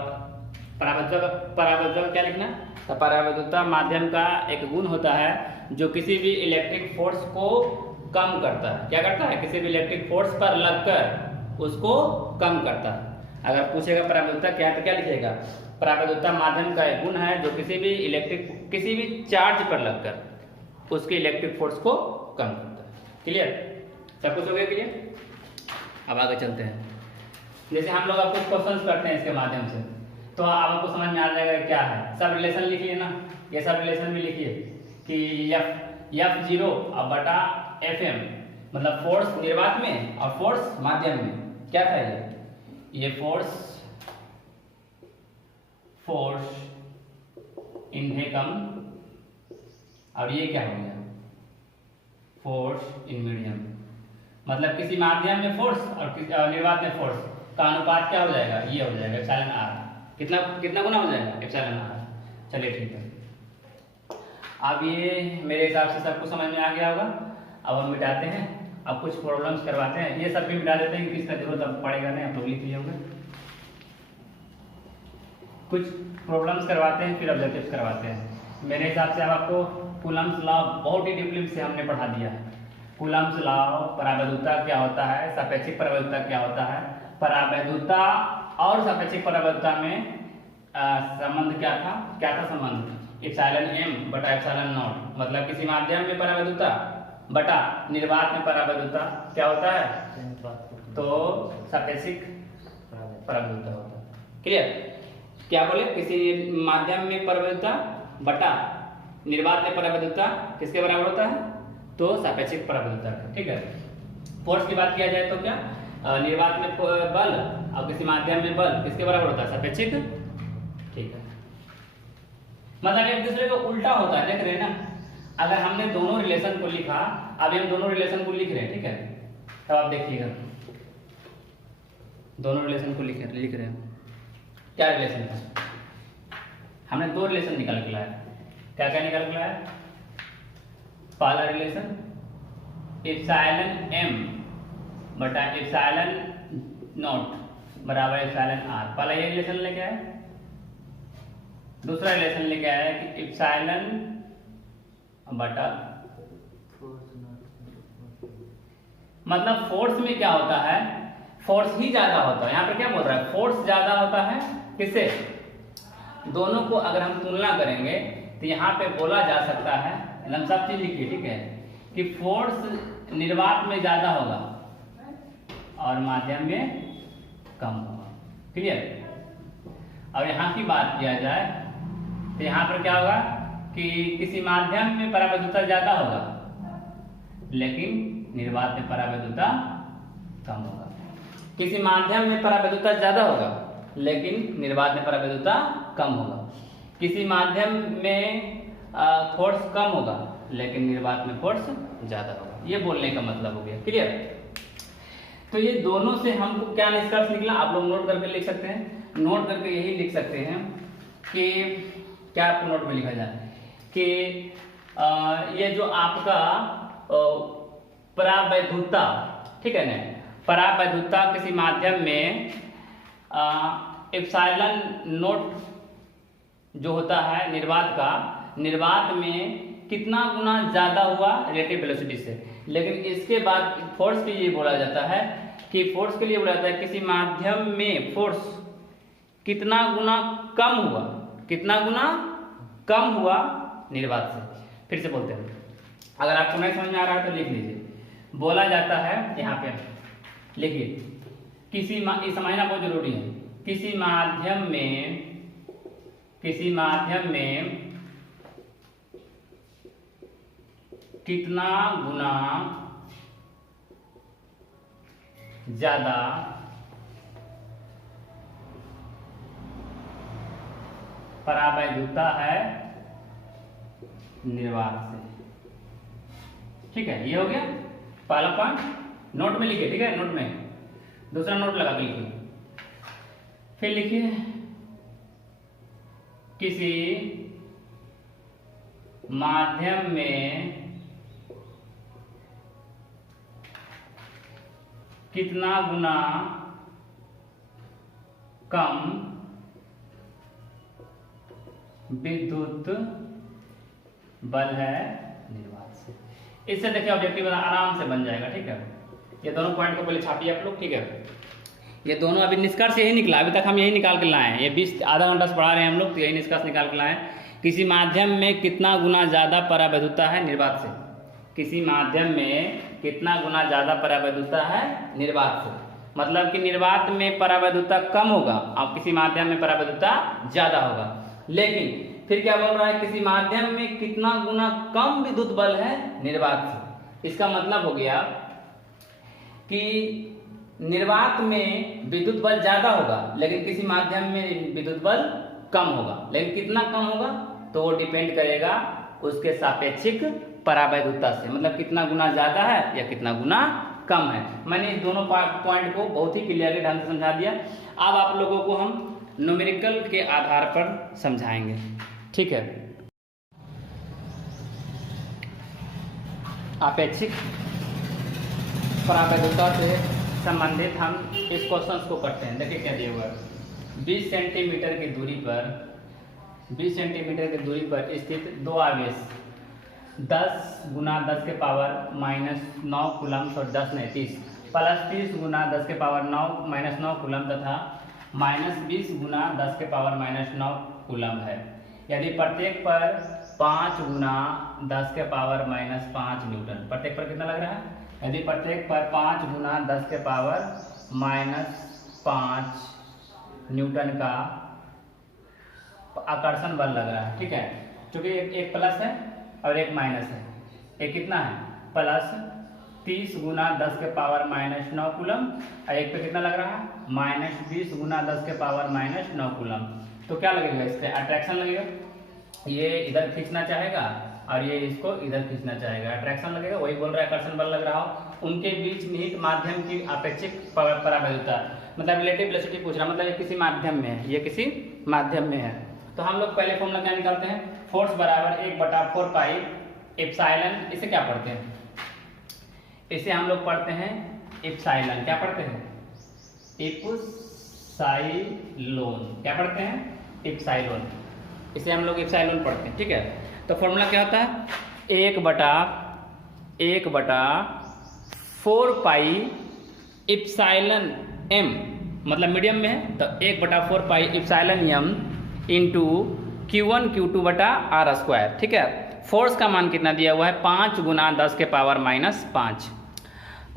परावैधुता क्या लिखना? तो परावैधुता माध्यम का एक गुण होता है जो किसी भी इलेक्ट्रिक फोर्स को कम करता है। क्या करता है? किसी भी इलेक्ट्रिक फोर्स पर लगकर उसको कम करता है। अगर पूछेगा परावैधुता क्या है तो क्या लिखिएगा? परावैधुता माध्यम का एक गुण है जो किसी भी चार्ज पर लगकर उसके इलेक्ट्रिक फोर्स को कम करता है। क्लियर? सब कुछ हो गया क्लियर? अब आगे चलते हैं। जैसे हम लोग आपको क्वेश्चंस करते हैं इसके माध्यम से, तो आपको समझ में आ जाएगा क्या है। सब रिलेशन लिख लिए ना, ये सब रिलेशन भी लिखिए कि F0 और बटा Fm, मतलब फोर्स निर्वात में और फोर्स माध्यम में। क्या था ये फोर्स इन वेकम, और ये क्या हो गया? Force in medium. मतलब किसी माध्यम में फोर्स और निर्वात में फोर्स का अनुपात क्या हो जाएगा? ये हो जाएगा एप्सिलॉन आर। कितना गुना हो जाएगा? Epsilon R. चलिए ठीक है, अब ये मेरे हिसाब से सबको समझ में आ गया होगा। अब हम मिटाते हैं, अब कुछ प्रॉब्लम्स करवाते हैं। ये सब भी मिटा देते हैं कि इसका जरूरत अब पड़ेगा नहीं, आप लोग लिख लिए होंगे। कुछ प्रॉब्लम्स करवाते हैं, फिर ऑब्जेक्टिव्स करवाते हैं। मेरे हिसाब से अब आपको कूलम्स लॉ बहुत ही डीपली से हमने पढ़ा दिया है। कूलम्स लॉ, परावैधुता क्या होता है, सापेक्षिक परावैधुता क्या होता है, परावैधुता और सापेक्षिक परावैधुता में संबंध क्या था संबंध? एप्सिलॉन m बटा एप्सिलॉन नॉट। मतलब किसी माध्यम में परावैधुता बटा निर्वात में परावैधुता क्या होता है? तो सापेक्षिक परावैधुता होता है। क्लियर? क्या बोले? किसी माध्यम में परावैधुता बटा निर्वात में परावैधुता किसके बराबर होता है? तो सापेक्षिक परावैधुता। ठीक है। फोर्स की बात किया जाए तो क्या? निर्वात में बल और किसी माध्यम में बल किसके बराबर होता है? सापेक्षिक। ठीक है, मतलब एक दूसरे को उल्टा होता है, देख रहे हैं ना। अगर हमने दोनों रिलेशन को लिखा, अभी हम दोनों रिलेशन को लिख रहे हैं, ठीक है। तब आप देखिएगा, दोनों रिलेशन को लिख रहे हैं। क्या रिलेशन था? हमने दो रिलेशन निकाल के लाया। क्या क्या निकाल के लाया? पहला रिलेशन एप्सिलॉन m बटा एप्सिलॉन नॉट बराबर एप्सिलॉन r। पहला ये रिलेशन लेके आया। दूसरा रिलेशन लेके आया कि एप्सिलॉन बटा, मतलब फोर्स में क्या होता है? फोर्स ही ज्यादा होता है। यहाँ पे क्या बोल रहा है? फोर्स ज्यादा होता है किससे? दोनों को अगर हम तुलना करेंगे तो यहाँ पे बोला जा सकता है, हम सब चीज लिखिए, ठीक है, कि फोर्स निर्वात में ज्यादा होगा और माध्यम में कम होगा। क्लियर? अब यहाँ की बात किया जाए तो यहाँ पर क्या होगा कि किसी माध्यम में परावैधुता ज्यादा होगा लेकिन निर्वात में परावैधुता कम होगा। किसी माध्यम में परावैधुता ज्यादा होगा लेकिन निर्वात में परावैधुता कम होगा। किसी माध्यम में फोर्स कम होगा लेकिन निर्वात में फोर्स ज्यादा होगा। ये बोलने का मतलब हो गया। क्लियर? तो ये दोनों से हमको क्या निष्कर्ष निकला? आप लोग नोट करके लिख सकते हैं। नोट करके यही लिख सकते हैं कि क्या आपको नोट में लिखा जाए कि ये जो आपका परावैधुता, ठीक है ना, परावैधुता किसी माध्यम में एप्सिलॉन नोट जो होता है निर्वात का, निर्वात में कितना गुना ज्यादा हुआ रिलेटिव वेलोसिटी से। लेकिन इसके बाद फोर्स के लिए बोला जाता है कि फोर्स के लिए बोला जाता है किसी माध्यम में फोर्स कितना गुना कम हुआ, कितना गुना कम हुआ निर्वात से। फिर से बोलते हैं, अगर आपको नहीं समझ में आ रहा है तो लिख लीजिए। बोला जाता है, यहाँ पे लिखिए, ये समझना बहुत जरूरी है। किसी माध्यम में कितना गुना ज्यादा परावैधुता है निर्वात से। ठीक है, ये हो गया पहला पॉइंट, नोट में लिखिए। ठीक है, नोट में दूसरा नोट लगा के लिखिए। फिर लिखिए किसी माध्यम में कितना गुना कम विद्युत बल है निर्वात से। इससे देखिए ऑब्जेक्टिव आराम से बन जाएगा। ठीक है, ये दोनों पॉइंट को पहले छापिए आप लोग। ठीक है, ये दोनों अभी निष्कर्ष यही निकला, अभी तक हम यही निकाल के लाए हैं। ये 20 आधा घंटा से पढ़ा रहे हैं हम लोग, तो यही निष्कर्ष निकाल के लाए हैं। किसी माध्यम में कितना गुना ज़्यादा परावैधुता है निर्वात से। किसी माध्यम में कितना गुना ज़्यादा परावैधुता है निर्वात से, मतलब कि निर्वात में परावैधुता कम होगा और किसी माध्यम में परावैधुता ज़्यादा होगा। लेकिन फिर क्या बोल रहा है, किसी माध्यम में कितना गुना कम विद्युत बल है निर्वात से। इसका मतलब हो गया कि निर्वात में विद्युत बल ज्यादा होगा लेकिन किसी माध्यम में विद्युत बल कम होगा। लेकिन कितना कम होगा तो वो डिपेंड करेगा उसके सापेक्षिक परावैधुता से, मतलब कितना गुना ज्यादा है या कितना गुना कम है। मैंने इस दोनों पॉइंट को बहुत ही क्लियरली ढंग से समझा दिया। अब आप लोगों को हम न्यूमेरिकल के आधार पर समझाएंगे। ठीक है, आपेक्षिक परावैधुता से संबंधित हम इस क्वेश्चन को करते हैं। देखिए क्या दिया हुआ है, 20 सेंटीमीटर की दूरी पर 20 सेंटीमीटर की दूरी पर स्थित दो आवेश 10 गुना 10 के पावर -9 कूलम्ब और 10 नहीं 30 प्लस 30 गुना 10 के पावर 9 -9 कूलम्ब तथा -20 गुना 10 के पावर -9 कूलम्ब है। यदि प्रत्येक पर 5 गुना 10 के पावर -5 न्यूटन, प्रत्येक पर कितना लग रहा है, यदि प्रत्येक पर 5 गुना 10 के पावर -5 न्यूटन का आकर्षण बल लग रहा है। ठीक है, क्योंकि एक प्लस है और एक माइनस है, एक कितना है प्लस 30 गुना 10 के पावर -9 कूलम्ब और एक पे कितना लग रहा है -20 गुना 10 के पावर -9 कूलम्ब। तो क्या लगेगा, इस पर अट्रैक्शन लगेगा, ये इधर खींचना चाहेगा और ये इसको इधर खींचना चाहेगा, अट्रैक्शन लगेगा। वही बोल रहा है आकर्षण बल लग रहा हो। उनके बीच निहित माध्यम की आपेक्षिक परावैधुता, मतलब रिलेटिव वेलोसिटी पूछ रहा, मतलब ये किसी माध्यम में है, ये किसी माध्यम में है। तो हम लोग पहले फॉर्मूला क्या निकालते हैं, फोर्स बराबर 1/4 पाई एप्सिलॉन। इसे क्या पढ़ते हैं, इसे हम लोग पढ़ते हैं एप्सिलॉन। क्या पढ़ते हैं, एप्सिलॉन। क्या पढ़ते हैं, एप्सिलॉन। इसे हम लोग एप्सिलॉन पढ़ते हैं। ठीक है, तो फॉर्मूला क्या होता है, 1/4 पाई एप्सिलॉन m, मतलब मीडियम में है तो 1/4 pi epsilon m into Q1 Q2 बटा R स्क्वायर। ठीक है, फोर्स का मान कितना दिया हुआ है 5 गुना 10 के पावर -5।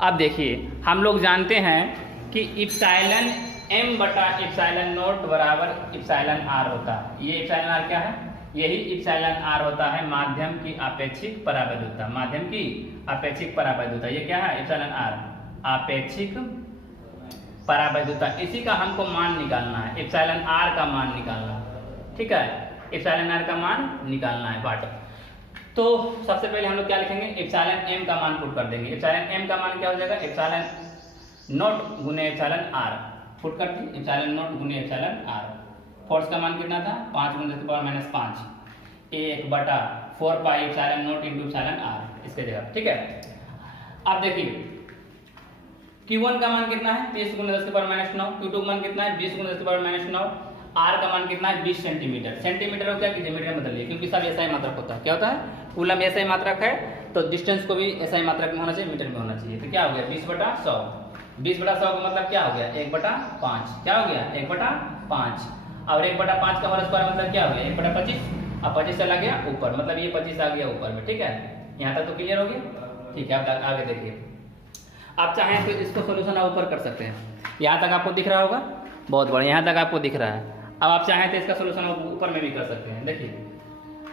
अब देखिए हम लोग जानते हैं कि एप्सिलॉन m बटा एप्सिलॉन नॉट बराबर एप्सिलॉन r होता है। ये एप्सिलॉन r क्या है, यही एप्सिलॉन r होता है माध्यम की आपेक्षिक परावैधुता। माध्यम की आपेक्षिक परावैधुता ये क्या है, एप्सिलॉन r आपेक्षिक परावैधुता। इसी का हमको मान निकालना है, एप्सिलॉन r का मान निकालना है। ठीक है, एप्सिलॉन r का मान निकालना है वाट। तो सबसे पहले हम लोग क्या लिखेंगे, एप्सिलॉन m का मान पुट कर देंगे। एप्सिलॉन m का मान क्या हो जाएगा, एप्सिलॉन नॉट गुने एप्सिलॉन r पुट करते हैं, एप्सिलॉन नॉट गुने एप्सिलॉन r। फोर्स का मान कितना था 5 गुना 10 के power -5, 1/4 pi epsilon not into epsilon r इसके जगह। ठीक है, अब देखिए Q1 का मान कितना है 30 गुना 10 के पावर -9, Q2 का मान कितना है 20 गुना 10 के पावर -9, R का मान कितना है 20 सेंटीमीटर। सेंटीमीटर को क्या कीजिए मीटर में बदलिए, क्योंकि सब ऐसा ही मात्रक होता है। क्या होता है, कूलम ऐसा ही मात्रक है तो डिस्टेंस को भी ऐसा ही मात्रक में होना चाहिए, मीटर में होना चाहिए। तो क्या हो गया 20/100, 20/100 का मतलब क्या हो गया 1/5। क्या हो गया 1/5 और 1/5 का होल स्क्वायर मतलब क्या हो गया 1/25 और 25 चला गया ऊपर, मतलब ये 25 आ गया ऊपर में। ठीक है, यहाँ तक तो क्लियर हो गया। ठीक है, अब आगे देखिए, आप चाहें तो इसको सोल्यूशन आप ऊपर कर सकते हैं। यहाँ तक आपको दिख रहा होगा, बहुत बढ़िया, यहाँ तक आपको दिख रहा है। अब आप चाहें तो इसका सोल्यूशन ऊपर में भी कर सकते हैं। देखिए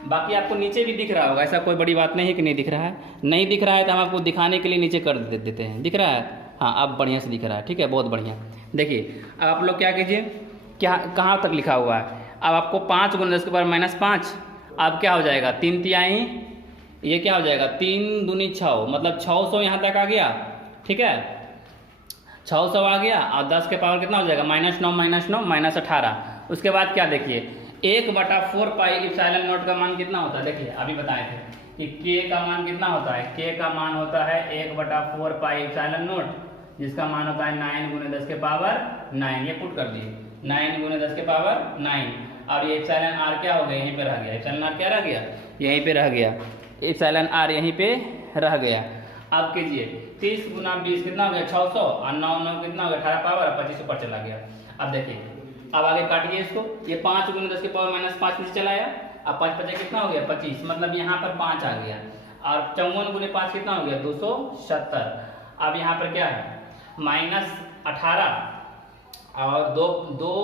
बाकी आपको नीचे भी दिख रहा होगा, ऐसा कोई बड़ी बात नहीं है कि नहीं दिख रहा है। नहीं दिख रहा है तो हम आपको दिखाने के लिए नीचे कर देते हैं। दिख रहा है, हाँ अब बढ़िया से दिख रहा है, ठीक है, बहुत बढ़िया। देखिए अब आप लोग क्या कीजिए, क्या कहाँ तक लिखा हुआ है, अब आपको 5 गुना 10 के पावर -5, अब क्या हो जाएगा 3 तिहाई, ये क्या हो जाएगा 3 दूनी 6, मतलब 600 यहाँ तक आ गया, ठीक है, 600 आ गया। और 10 के पावर कितना हो जाएगा -9 -18। उसके बाद क्या देखिए 1/4 पाई एप्सिलॉन नॉट का मान कितना होता है, देखिए अभी बताए थे कि k का मान कितना होता है, k का मान होता है 1/4 पाई एप्सिलॉन नॉट, जिसका मान होता है 9 × 10 के पावर 9, ये पुट कर दिए 9 × 10 के पावर 9। और ये एप्सिलॉन r क्या हो गया, यहीं पे रह गया, एप्सिलॉन r क्या रह गया, यहीं पे रह गया, एप्सिलॉन r यहीं पे रह गया। अब कीजिए 30 × 20 कितना हो गया 600, और 9 9 कितना हो गया 18 पावर, 25 ऊपर चला गया। अब देखिए अब आगे काटिए इसको, ये 5 × 10 के पावर -5 नीचे चला आया, अब 5 5 कितना हो गया 25, मतलब यहाँ पर 5 आ गया। और 54 × 5 कितना हो गया 270। अब यहाँ पर क्या है -18 और 2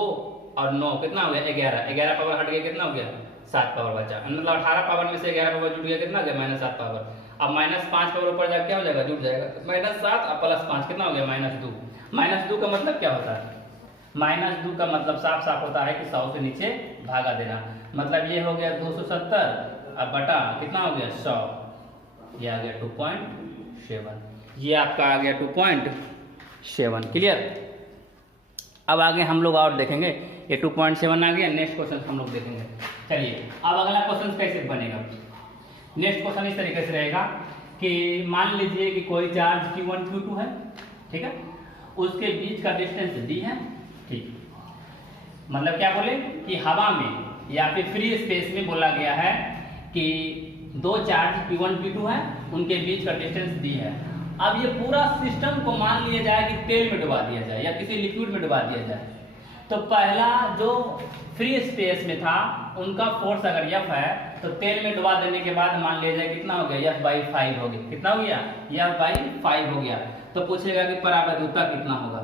और 9 कितना हो गया 11, 11 पावर हट गया कितना हो गया 7 पावर बचा, मतलब 18 पावर में से 11 पावर जुट गया कितना हो गया -7 पावर। अब -5 पावर ऊपर जाकर क्या हो जाएगा जुट जाएगा, -7 और +5 कितना हो गया -2। -2 का मतलब क्या होता है, -2 का मतलब साफ साफ होता है कि 100 से नीचे भागा देना, मतलब ये हो गया 270 अब बटा कितना हो गया 100, ये आ गया 2.7, ये आपका आ गया 2.7। क्लियर। अब आगे हम लोग और देखेंगे, ये 2.7 आ गया, नेक्स्ट क्वेश्चन हम लोग देखेंगे। चलिए अब अगला क्वेश्चन कैसे बनेगा, नेक्स्ट क्वेश्चन इस तरीके से रहेगा कि मान लीजिए कि कोई चार्ज Q1 Q2 है, ठीक है, उसके बीच का डिस्टेंस d है, ठीक, मतलब क्या बोले कि हवा में या फिर फ्री स्पेस में बोला गया है कि 2 चार्ज Q1 Q2 है, उनके बीच का डिस्टेंस d है। अब ये पूरा सिस्टम को मान लिया जाए कि तेल में डुबा दिया जाए या किसी लिक्विड में डुबा दिया जाए, तो पहला जो फ्री स्पेस में था उनका फोर्स अगर F है तो तेल में डुबा देने के बाद मान लिया जाए कितना हो गया F/5 हो गया, कितना हो गया F/5 हो गया। तो पूछेगा कि परावैद्युता कितना होगा,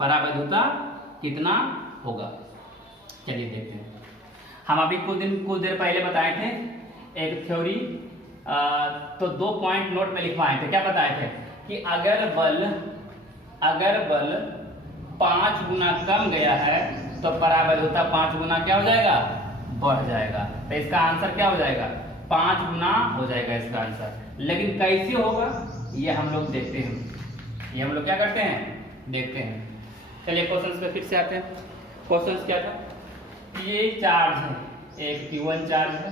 परावैद्युता कितना होगा। चलिए देखते हैं, हम अभी कुछ देर पहले बताए थे एक थ्योरी, तो 2 पॉइंट नोट में लिखवाए थे, क्या बताए थे कि अगर बल 5 गुना कम गया है तो परावैद्युता 5 गुना क्या हो जाएगा बढ़ जाएगा, तो इसका आंसर क्या हो जाएगा 5 गुना हो जाएगा इसका आंसर। लेकिन कैसे होगा ये हम लोग देखते हैं, ये हम लोग क्या करते हैं देखते हैं। चलिए क्वेश्चंस पे फिर से आते हैं। क्वेश्चंस क्या था, ये चार्ज है, एक Q1 चार्ज है,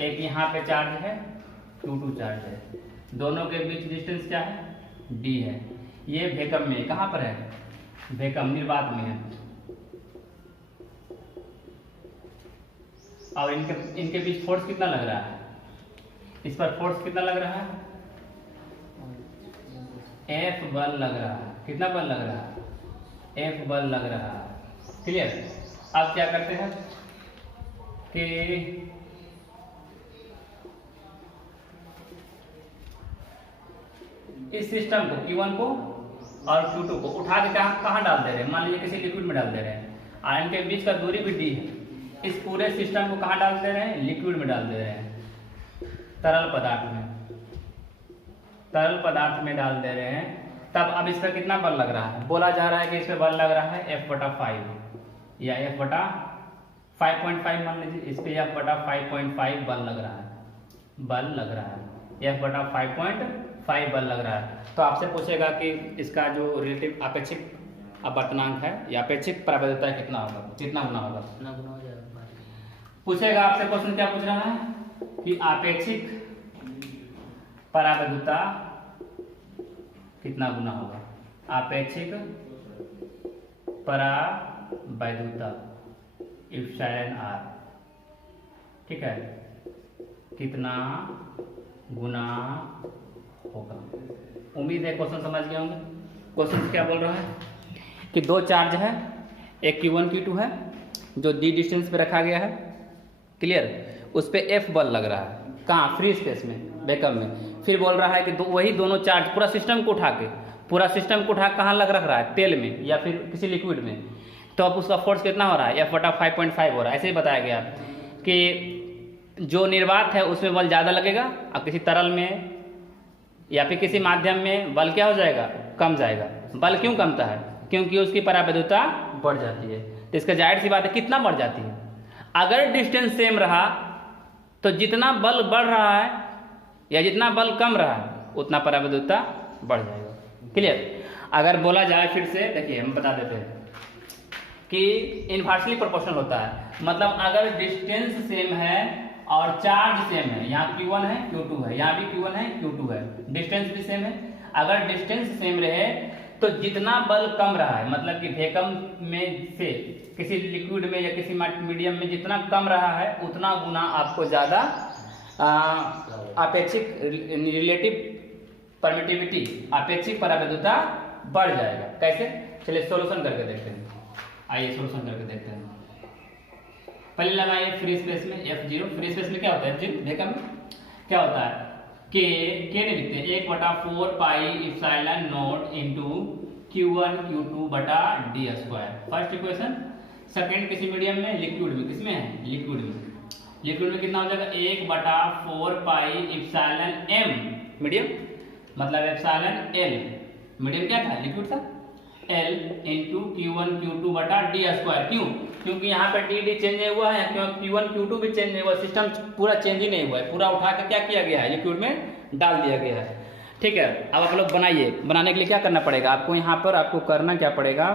एक यहाँ पे चार्ज है Q2 चार्ज है, दोनों के बीच डिस्टेंस क्या है d है। ये वैक्यूम में कहाँ पर है, वैक्यूम निर्वात में है, और इनके बीच फोर्स कितना लग रहा है, इस पर फोर्स कितना लग रहा है F बल लग रहा है, कितना बल लग रहा है F बल लग रहा है। क्लियर। अब क्या करते हैं कि इस सिस्टम को Q1 को और Q2 को उठा के कहाँ डाल दे रहे हैं, मान लीजिए किसी लिक्विड में डाल दे रहे हैं, और इनके बीच का दूरी भी d है। इस पूरे सिस्टम को कहाँ डाल दे रहे हैं, लिक्विड में डाल दे रहे हैं, तरल पदार्थ में, तरल पदार्थ में डाल दे रहे हैं। तब अब इस पर कितना बल लग रहा है, बोला जा रहा है कि इस पर बल लग रहा है F/5 या F/5.5 मान लीजिए, इस पर F/5.5 बल लग रहा है, बल लग रहा है F/5.5 बल लग रहा है। तो आपसे पूछेगा कि इसका जो रिलेटिव अपेक्षिक अपवर्तनांक है या अपेक्षिक परावैद्युता कितना होगा, कितना गुना होगा, कितना गुना हो जाएगा। पूछेगा आपसे क्वेश्चन क्या पूछ रहा है कि अपेक्षिक परावैद्युता कितना गुना होगा, अपेक्षिक परावैद्युता एप्सिलॉन r, ठीक है, कितना गुना होगा। उम्मीद है क्वेश्चन समझ गए होंगे। क्वेश्चन क्या बोल रहा है कि 2 चार्ज है, एक Q1 Q2 है जो d डिस्टेंस पे रखा गया है, क्लियर, उस पे F बल लग रहा है, कहाँ फ्री स्पेस में, वैक्यूम में। फिर बोल रहा है कि वही दोनों चार्ज पूरा सिस्टम को उठा के कहाँ रख रहा है, तेल में या फिर किसी लिक्विड में, तो अब उसका फोर्स कितना हो रहा है F/5.5 हो रहा है। ऐसे ही बताया गया कि जो निर्वात है उसमें बल ज़्यादा लगेगा और किसी तरल में या फिर किसी माध्यम में बल क्या हो जाएगा कम जाएगा। बल क्यों कमता है? क्योंकि उसकी परावैद्युता बढ़ जाती है। तो इसका जाहिर सी बात है कितना बढ़ जाती है। अगर डिस्टेंस सेम रहा तो जितना बल बढ़ रहा है या जितना बल कम रहा है उतना परावैद्युता बढ़ जाएगा। क्लियर? अगर बोला जाए फिर से, देखिए हम बता देते हैं कि इनवर्सली प्रोपोर्शनल होता है। मतलब अगर डिस्टेंस सेम है और चार्ज सेम है, यहाँ Q1 है Q2 है, यहाँ भी Q1 है Q2 है, डिस्टेंस भी सेम है। अगर डिस्टेंस सेम रहे तो जितना बल कम रहा है, मतलब कि वैक्यूम में से किसी लिक्विड में या किसी मीडियम में जितना कम रहा है उतना गुना आपको ज़्यादा आपेक्षिक रिलेटिव परमिटिविटी, आपेक्षिक परावैद्युता बढ़ जाएगा। कैसे? चलिए सोल्यूशन करके देखते हैं। आइए सोल्यूशन करके देखते हैं। पहले लगाइए फ्री स्पेस में F0। फ्री स्पेस में क्या होता है? F0 वैक्यूम में क्या होता है? के नहीं लिखते, 1/4 पाई epsilon not into Q1 Q2 बटा d square. First equation. Second किसी मीडियम में, लिक्विड में, किसमें है? लिक्विड में। लिक्विड में कितना हो जाएगा? 1/4 पाई इप्सिलॉन m मीडियम, मतलब एप्सिलॉन l मीडियम क्या था? लिक्विड था। L इंटू Q1 Q2 बटा d स्क्वायर। क्यों? क्योंकि यहाँ पे डी चेंज नहीं हुआ है, क्योंकि Q1 Q2 भी चेंज नहीं हुआ, सिस्टम पूरा चेंज ही नहीं हुआ है, पूरा उठा कर क्या किया गया है? लिक्विड में डाल दिया गया है। ठीक है, अब आप लोग बनाइए। बनाने के लिए क्या करना पड़ेगा आपको? यहाँ पर आपको करना क्या पड़ेगा?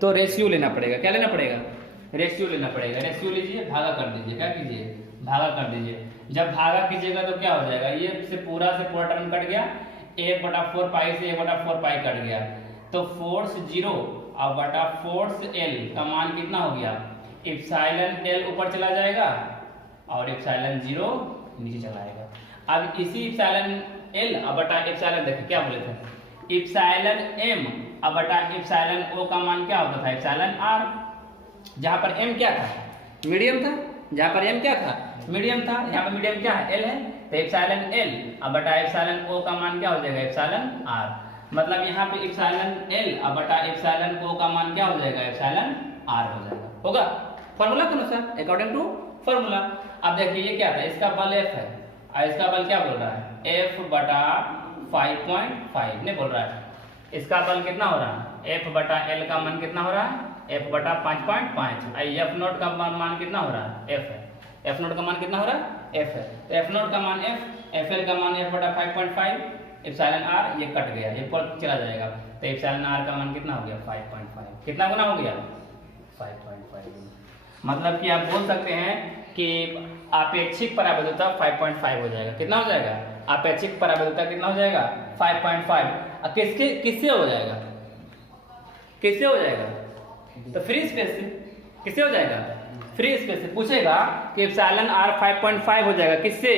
तो रेशियो लेना पड़ेगा। क्या लेना पड़ेगा? रेशियो लेना पड़ेगा। रेशियो लीजिए, भागा कर दीजिए। क्या कीजिए? भागा कर दीजिए। जब भागा कीजिएगा तो क्या हो जाएगा? ये से पूरा टर्म कट गया, 1/4 पाई से 1/4 पाई कट गया, तो फोर्स 0 और बटा फोर्स L का मान कितना हो गया? इप्सिलॉन L ऊपर चला जाएगा और इप्सिलॉन 0 नीचे चला आएगा। अब इसी इप्सिलॉन L और बटा इप्सिलॉन, देखिए क्या बोले थे, इप्सिलॉन M और बटा इप्सिलॉन O का मान क्या होता था? Epsilon R। जहाँ पर M क्या था? मीडियम था। जहाँ पर M क्या था? मीडियम था। यहाँ पर मीडियम क्या है? L है। तो इप्सिलॉन L और बटा इप्सिलॉन O का मान क्या हो जाएगा? Epsilon R। मतलब यहाँ पे इप्सिलॉन L और बटा इप्सिलॉन O का मान क्या हो जाएगा? इप्सिलॉन R हो जाएगा। होगा फॉर्मूला के अनुसार, अकॉर्डिंग टू फॉर्मूला। अब देखिए ये क्या था? इसका बल F है और इसका बल क्या बोल रहा है? F बटा 5.5 नहीं बोल रहा है। इसका बल कितना हो रहा है? F बटा L का मान कितना हो रहा है? F बटा 5.5। F नोट का मान कितना हो रहा है? F है। F नोट का मान कितना हो रहा है? F है। तो F नोट का मान F, FL का मान F बटा 5.5, इप्सिलॉन R ये कट गया, ये पर चला जाएगा, तो इप्सिलॉन R का मान कितना हो गया? 5.5। कितना गुना हो गया? 5.5। मतलब कि आप बोल सकते हैं कि आपेक्षिक परावैद्युता 5.5 हो जाएगा। कितना हो जाएगा? आपेक्षिक परावैद्युता कितना हो जाएगा? 5.5। किससे हो जाएगा? किससे हो जाएगा? तो फ्री स्पेस से। किससे हो जाएगा? फ्री स्पेस से। पूछेगा कि इप्सिलॉन R 5.5 हो जाएगा किससे?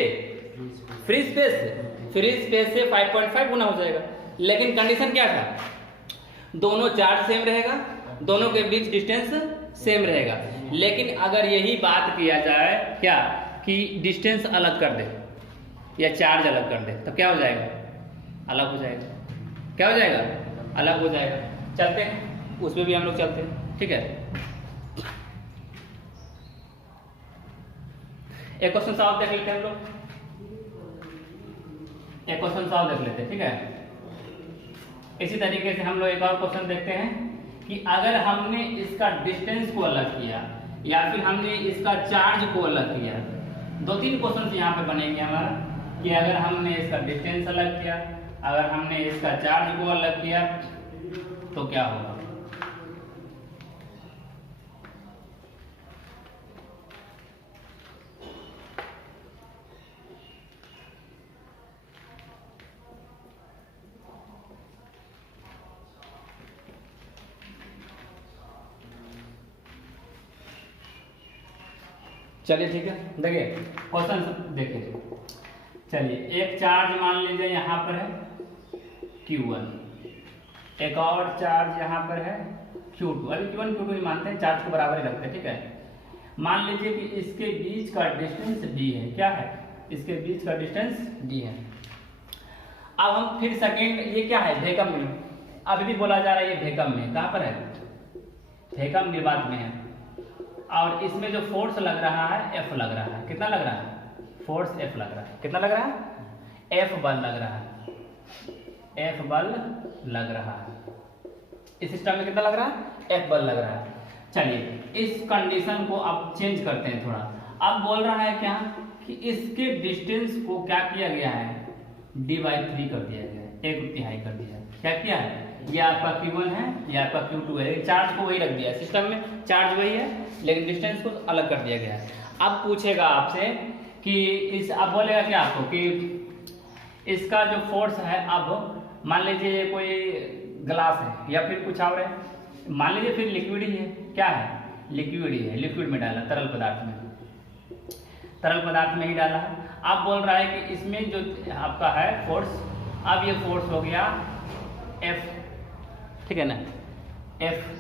फ्री स्पेस से। फ्री स्पेस से 5.5 गुना हो जाएगा। लेकिन कंडीशन क्या था? दोनों चार्ज सेम रहेगा, दोनों के बीच डिस्टेंस सेम रहेगा। लेकिन अगर यही बात किया जाए क्या कि डिस्टेंस अलग कर दे या चार्ज अलग कर दे तो क्या हो जाएगा? अलग हो जाएगा। क्या हो जाएगा? अलग हो जाएगा। चलते हैं उसमें भी हम लोग चलते हैं। ठीक है, एक क्वेश्चन सॉल्व देख लेते हैं हम लोग। एक क्वेश्चन सॉल्व देख लेते हैं। ठीक है, इसी तरीके से हम लोग एक और क्वेश्चन देखते हैं कि अगर हमने इसका डिस्टेंस को अलग किया या फिर हमने इसका चार्ज को अलग किया। 2-3 क्वेश्चन यहाँ पे बनेंगे हमारा कि अगर हमने इसका डिस्टेंस अलग किया, अगर हमने इसका चार्ज को अलग किया तो क्या होगा। चलिए ठीक है, देखिए क्वेश्चन देखिए। चलिए एक चार्ज मान लीजिए यहाँ पर है Q1, एक और चार्ज यहाँ पर है Q2। अभी Q1 Q2 ही मानते हैं, चार्ज को बराबर ही रखते हैं। ठीक है, मान लीजिए कि इसके बीच का डिस्टेंस d है। क्या है? इसके बीच का डिस्टेंस d है। अब हम फिर सेकेंड, ये क्या है? वैक्यूम में। अभी भी बोला जा रहा है ये वैक्यूम में। कहाँ पर है? वैक्यूम निर्वात में है। और इसमें जो फोर्स लग रहा है F लग रहा है। कितना लग रहा है? फोर्स F लग रहा है। कितना लग रहा है? F बल लग रहा है। F बल लग रहा है। इस सिस्टम में कितना लग रहा है? F बल लग रहा है। चलिए इस कंडीशन को अब चेंज करते हैं थोड़ा। अब बोल रहा है क्या कि इसके डिस्टेंस को क्या किया गया है? d/3 कर दिया गया है, 1/3 कर दिया है। क्या किया है? ये आपका Q1 है, ये आपका Q2 है। चार्ज को वही रख दिया है, सिस्टम में चार्ज वही है लेकिन डिस्टेंस को अलग कर दिया गया है। अब पूछेगा आपसे कि इस, अब बोलेगा क्या आपको कि इसका जो फोर्स है, अब मान लीजिए कोई ग्लास है या फिर कुछ और है, मान लीजिए फिर लिक्विड ही है। क्या है? लिक्विड ही है, लिक्विड में डाला, तरल पदार्थ में, तरल पदार्थ में ही डाला है। अब बोल रहा है कि इसमें जो आपका है फोर्स, अब ये फोर्स हो गया F, ठीक है ना, F/3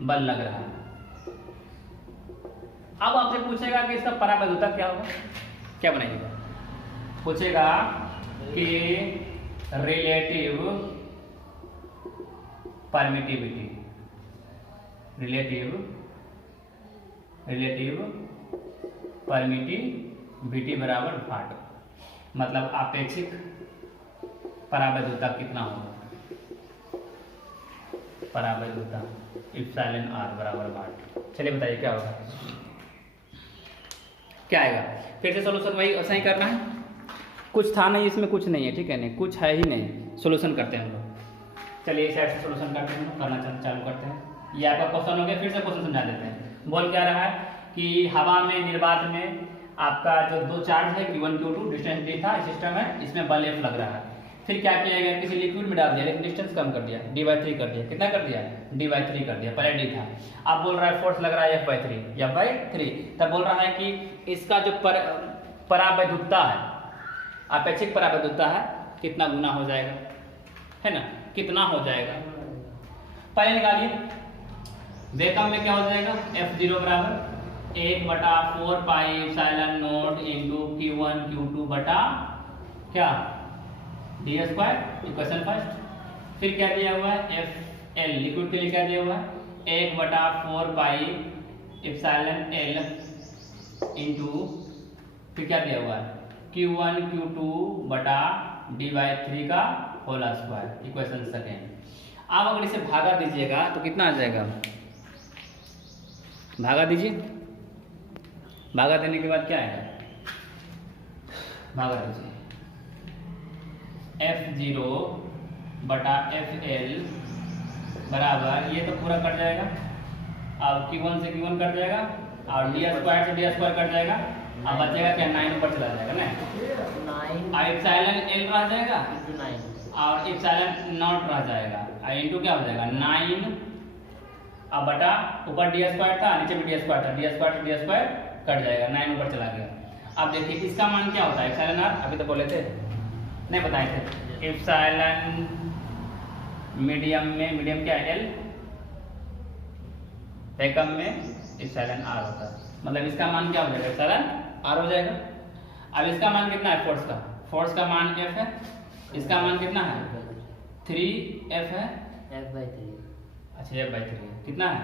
बल लग रहा है। अब आपसे पूछेगा कि इसका परावैद्युता क्या होगा, क्या बनाइएगा? पूछेगा कि रिलेटिव परमिटिविटी, रिलेटिव परमिटिविटी बराबर भाट, मतलब आपेक्षिक परावैद्युता कितना होगा? परावैद्युता एप्सिलॉन r बराबर भाट। चलिए बताइए क्या होगा, क्या आएगा? फिर से सोल्यूशन वही ऐसा ही करना है, कुछ था नहीं इसमें, कुछ नहीं है, ठीक है नहीं, कुछ है ही नहीं। सोल्यूशन करते हैं हम लोग। चलिए इस साइड से सोल्यूशन करते हैं, करना चालू करते हैं। ये आपका क्वेश्चन हो गया, फिर से क्वेश्चन समझा देते हैं। बोल क्या रहा है कि हवा में निर्वात में आपका जो दो चार्ज है Q1 Q2, डिस्टेंस d था, सिस्टम है, इसमें बल F लग रहा है। फिर क्या किया गया, किसी लिक्विड में डाल दिया लेकिन डिस्टेंस कम कर दिया, d/3 कर दिया। कितना कर दिया? d/3 कर दिया, पहले d था। अब बोल रहा है फोर्स लग रहा है F/3, तब बोल रहा है कि इसका जो परावैद्युता है, अपेक्षिक परावैद्युता है, कितना गुना हो जाएगा, है ना, कितना हो जाएगा? पहले निकालिए। वेकम में क्या हो जाएगा? F0 बराबर 1/4 pi epsilon not into Q1 Q2 बटा क्या, d², इक्वेशन फर्स्ट। फिर क्या दिया हुआ है? FL, लिक्विड के लिए क्या दिया हुआ है? 1/4 पाई एप्सिलॉन L इंटू, फिर क्या दिया हुआ है? Q1 Q2 बटा d/3 का होल स्क्वायर, इक्वेशन सेकेंड। अब अगर इसे भागा दीजिएगा तो कितना आ जाएगा? भागा दीजिए, भागा देने के बाद क्या आएगा? भागा दीजिए, F0 बटा FL बराबर, ये तो पूरा कट जाएगा, अब Q1 से Q1 कट जाएगा और d² से d² कट जाएगा। अब बचेगा क्या? 9 ऊपर चला जाएगा ना, और एप्सिलॉन L रह जाएगा और एप्सिलॉन नॉट रह जाएगा, और इंटू क्या हो जाएगा? 9, अब बटा ऊपर d² था, नीचे भी d² था, d² कट जाएगा, 9 ऊपर चला गया। अब देखिए इसका मान क्या होता है? एप्सिलॉन r, अभी तो बोले थे, नहीं बताए थे। एप्सिलॉन मीडियम में, मीडियम क्या है? L, वेकम में एप्सिलॉन r होता है, मतलब इसका मान क्या हो जाएगा? एप्सिलॉन r हो जाएगा। अब इसका मान कितना है? फोर्स का, फोर्स का मान F है, इसका मान कितना है? 3F है, F/3, अच्छा F/3 कितना है?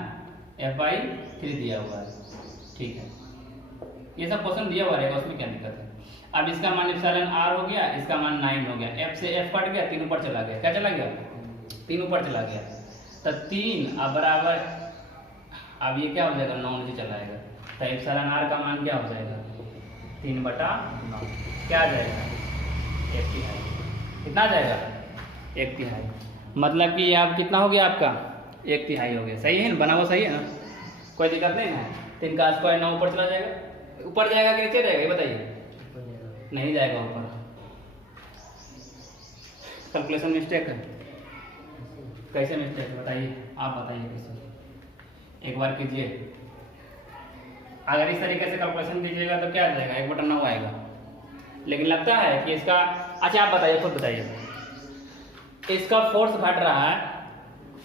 F/3 दिया हुआ है, ठीक है। ये सब क्वेश्चन दिया हुआ रहेगा, उसमें क्या दिक्कत है? अब इसका मान एप्सिलॉन r हो गया, इसका मान 9 हो गया, F से F कट गया, 3 ऊपर चला गया, क्या चला गया? 3 ऊपर चला गया, तो 3 अब बराबर, अब ये क्या हो जाएगा? 9 नीचे चला जाएगा, तो एप्सिलॉन r का मान क्या हो जाएगा? 3/9, क्या आ जाएगा? 1/3। कितना आ जाएगा? 1/3, मतलब कि अब कितना हो गया आपका? 1/3 हो गया। सही है ना, बना हुआ सही है ना, कोई दिक्कत नहीं है। 3 का स्क्वायर 9 ऊपर चला जाएगा, ऊपर जाएगा कि नीचे जाएगा ये बताइए? नहीं जाएगा ऊपर, कैलकुलेशन मिस्टेक है। कैसे मिस्टेक है बताइए, आप बताइए कैसे, एक बार कीजिए। अगर इस तरीके से कैलकुलेशन कीजिएगा तो क्या आ जाएगा? 1/9 आएगा, लेकिन लगता है कि इसका, अच्छा आप बताइए, खुद बताइए, इसका फोर्स घट रहा है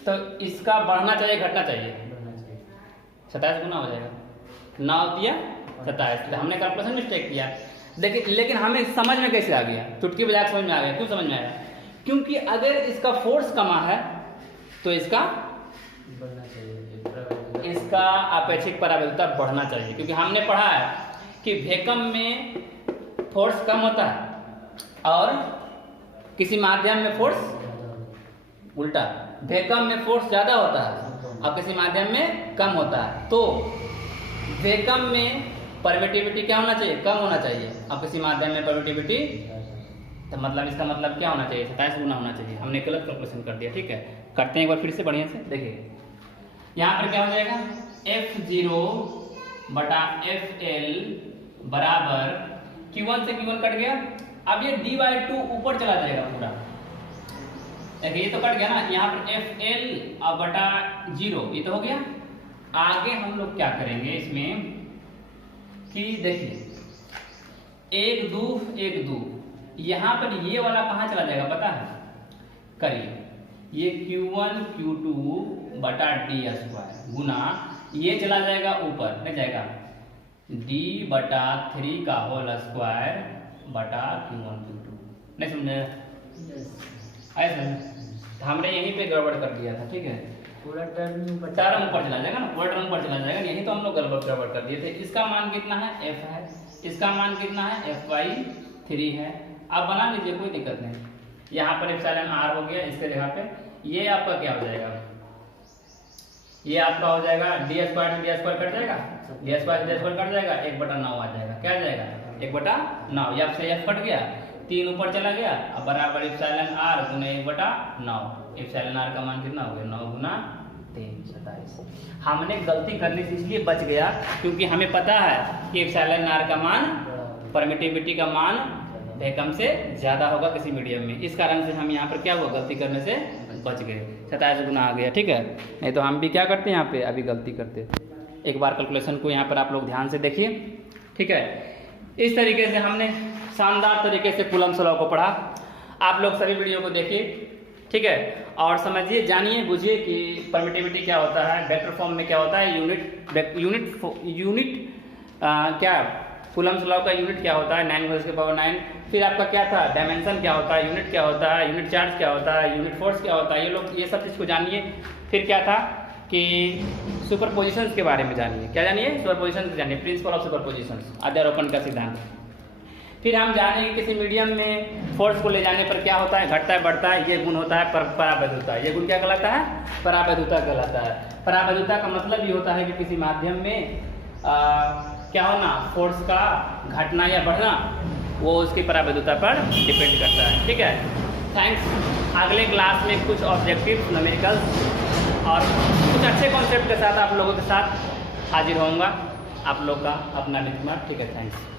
तो इसका बढ़ना चाहिए घटना चाहिए? 27 गुना हो जाएगा, 9 दिया 27, हमने कैलकुलेशन मिस्टेक किया। लेकिन हमें समझ में कैसे आ गया? चुटकी बजा समझ में आ गया। क्यों समझ में आया? क्योंकि अगर इसका फोर्स कमा है तो इसका बढ़ना चाहिए, इसका अपेक्षिक परावैद्युता बढ़ना चाहिए, क्योंकि हमने पढ़ा है कि वैक्यूम में फोर्स कम होता है और किसी माध्यम में फोर्स उल्टा, वैक्यूम में फोर्स ज़्यादा होता है और किसी माध्यम में कम होता है। तो वैक्यूम में परमिटिविटी क्या होना चाहिए? कम होना चाहिए, और किसी माध्यम में परमिटिविटी, तो मतलब इसका मतलब क्या होना चाहिए? 27 गुना होना चाहिए। हमने गलत कैलकुलेशन कर दिया, ठीक है। करते हैं एक बार फिर से बढ़िया से, देखिए यहाँ पर क्या हो जाएगा, F0 बटा FL बराबर Q1 से Q1 कट गया। अब ये D/2 ऊपर चला जाएगा पूरा, देखिए ये तो कट गया ना, यहाँ पर FL और बटा 0 ये तो हो गया। आगे हम लोग क्या करेंगे इसमें कि देखिए 1 2 1 2, यहाँ पर ये वाला कहाँ चला जाएगा पता है? करिए, ये Q1 Q2 बटा D² गुना ये चला जाएगा ऊपर, नहीं जाएगा, D/3 का होल स्क्वायर बटा Q1 Q2। नहीं समझे? ऐसा हमने यहीं पे गड़बड़ कर दिया था, ठीक है। पूरा टर्म ऊपर चला जाएगा ना, पूरा टर्म ऊपर चला जाएगा, यही तो हम लोग गड़बड़ कर दिए थे। इसका मान कितना है? F है, इसका मान कितना है? F/3 है। आप बना लीजिए, कोई दिक्कत नहीं। यहाँ पर एप्सिलॉन r हो गया, इसके जगह पे ये आपका क्या हो जाएगा? ये आपका हो जाएगा D² में D² कट जाएगा, D² से D² कट जाएगा, 1/9 आ जाएगा। क्या आ जाएगा? 1/9। यहाँ से F कट गया, 3 ऊपर चला गया, अब बराबर एप्सिलॉन r गुना 1/9। एप्सिलॉन r का मान कितना हो गया? 9 गुना 3 27। हमने गलती करने से इसलिए बच गया क्योंकि हमें पता है कि एप्सिलॉन r का मान, परमिटिविटी का मान वैक्यूम से ज़्यादा होगा किसी मीडियम में। इस कारण से हम यहाँ पर क्या हुआ, गलती करने से बच गए, 27 गुना आ गया, ठीक है। नहीं तो हम भी क्या करते हैं यहाँ पे, अभी गलती करते। एक बार कैलकुलेशन को यहाँ पर आप लोग ध्यान से देखिए, ठीक है। इस तरीके से हमने शानदार तरीके से कूलम्ब्स लॉ को पढ़ा। आप लोग सभी वीडियो को देखिए, ठीक है, और समझिए, जानिए, बुझिए कि परमिटिविटी क्या होता है, वेक्टर फॉर्म में क्या होता है, यूनिट क्या कूलम्ब्स लॉ का यूनिट क्या होता है, 9×9। फिर आपका क्या था, डायमेंशन क्या होता है, यूनिट क्या होता है, यूनिट चार्ज क्या होता है, यूनिट फोर्स क्या होता है, ये लोग ये सब चीज़ को जानिए। फिर क्या था कि सुपरपोजिशंस के बारे में जानिए। क्या जानिए? सुपरपोजिशंस जानिए, प्रिंसिपल ऑफ सुपरपोजिशंस, अध्यारोपण का सिद्धांत। फिर हम जानेंगे किसी मीडियम में फोर्स को ले जाने पर क्या होता है, घटता है, बढ़ता है, ये गुण होता है परावैधुता। ये गुण क्या कहलाता है? परावैधुता कहलाता है। परावैधुता का मतलब ये होता है कि किसी माध्यम में क्या होना, फोर्स का घटना या बढ़ना, वो उसकी परावैधुता पर डिपेंड करता है, ठीक है। थैंक्स। अगले क्लास में कुछ ऑब्जेक्टिव न्यूमेरिकल्स और कुछ अच्छे कॉन्सेप्ट के साथ आप लोगों के साथ हाजिर होऊंगा। आप लोग का अपना मित्र, ठीक है। थैंक्स।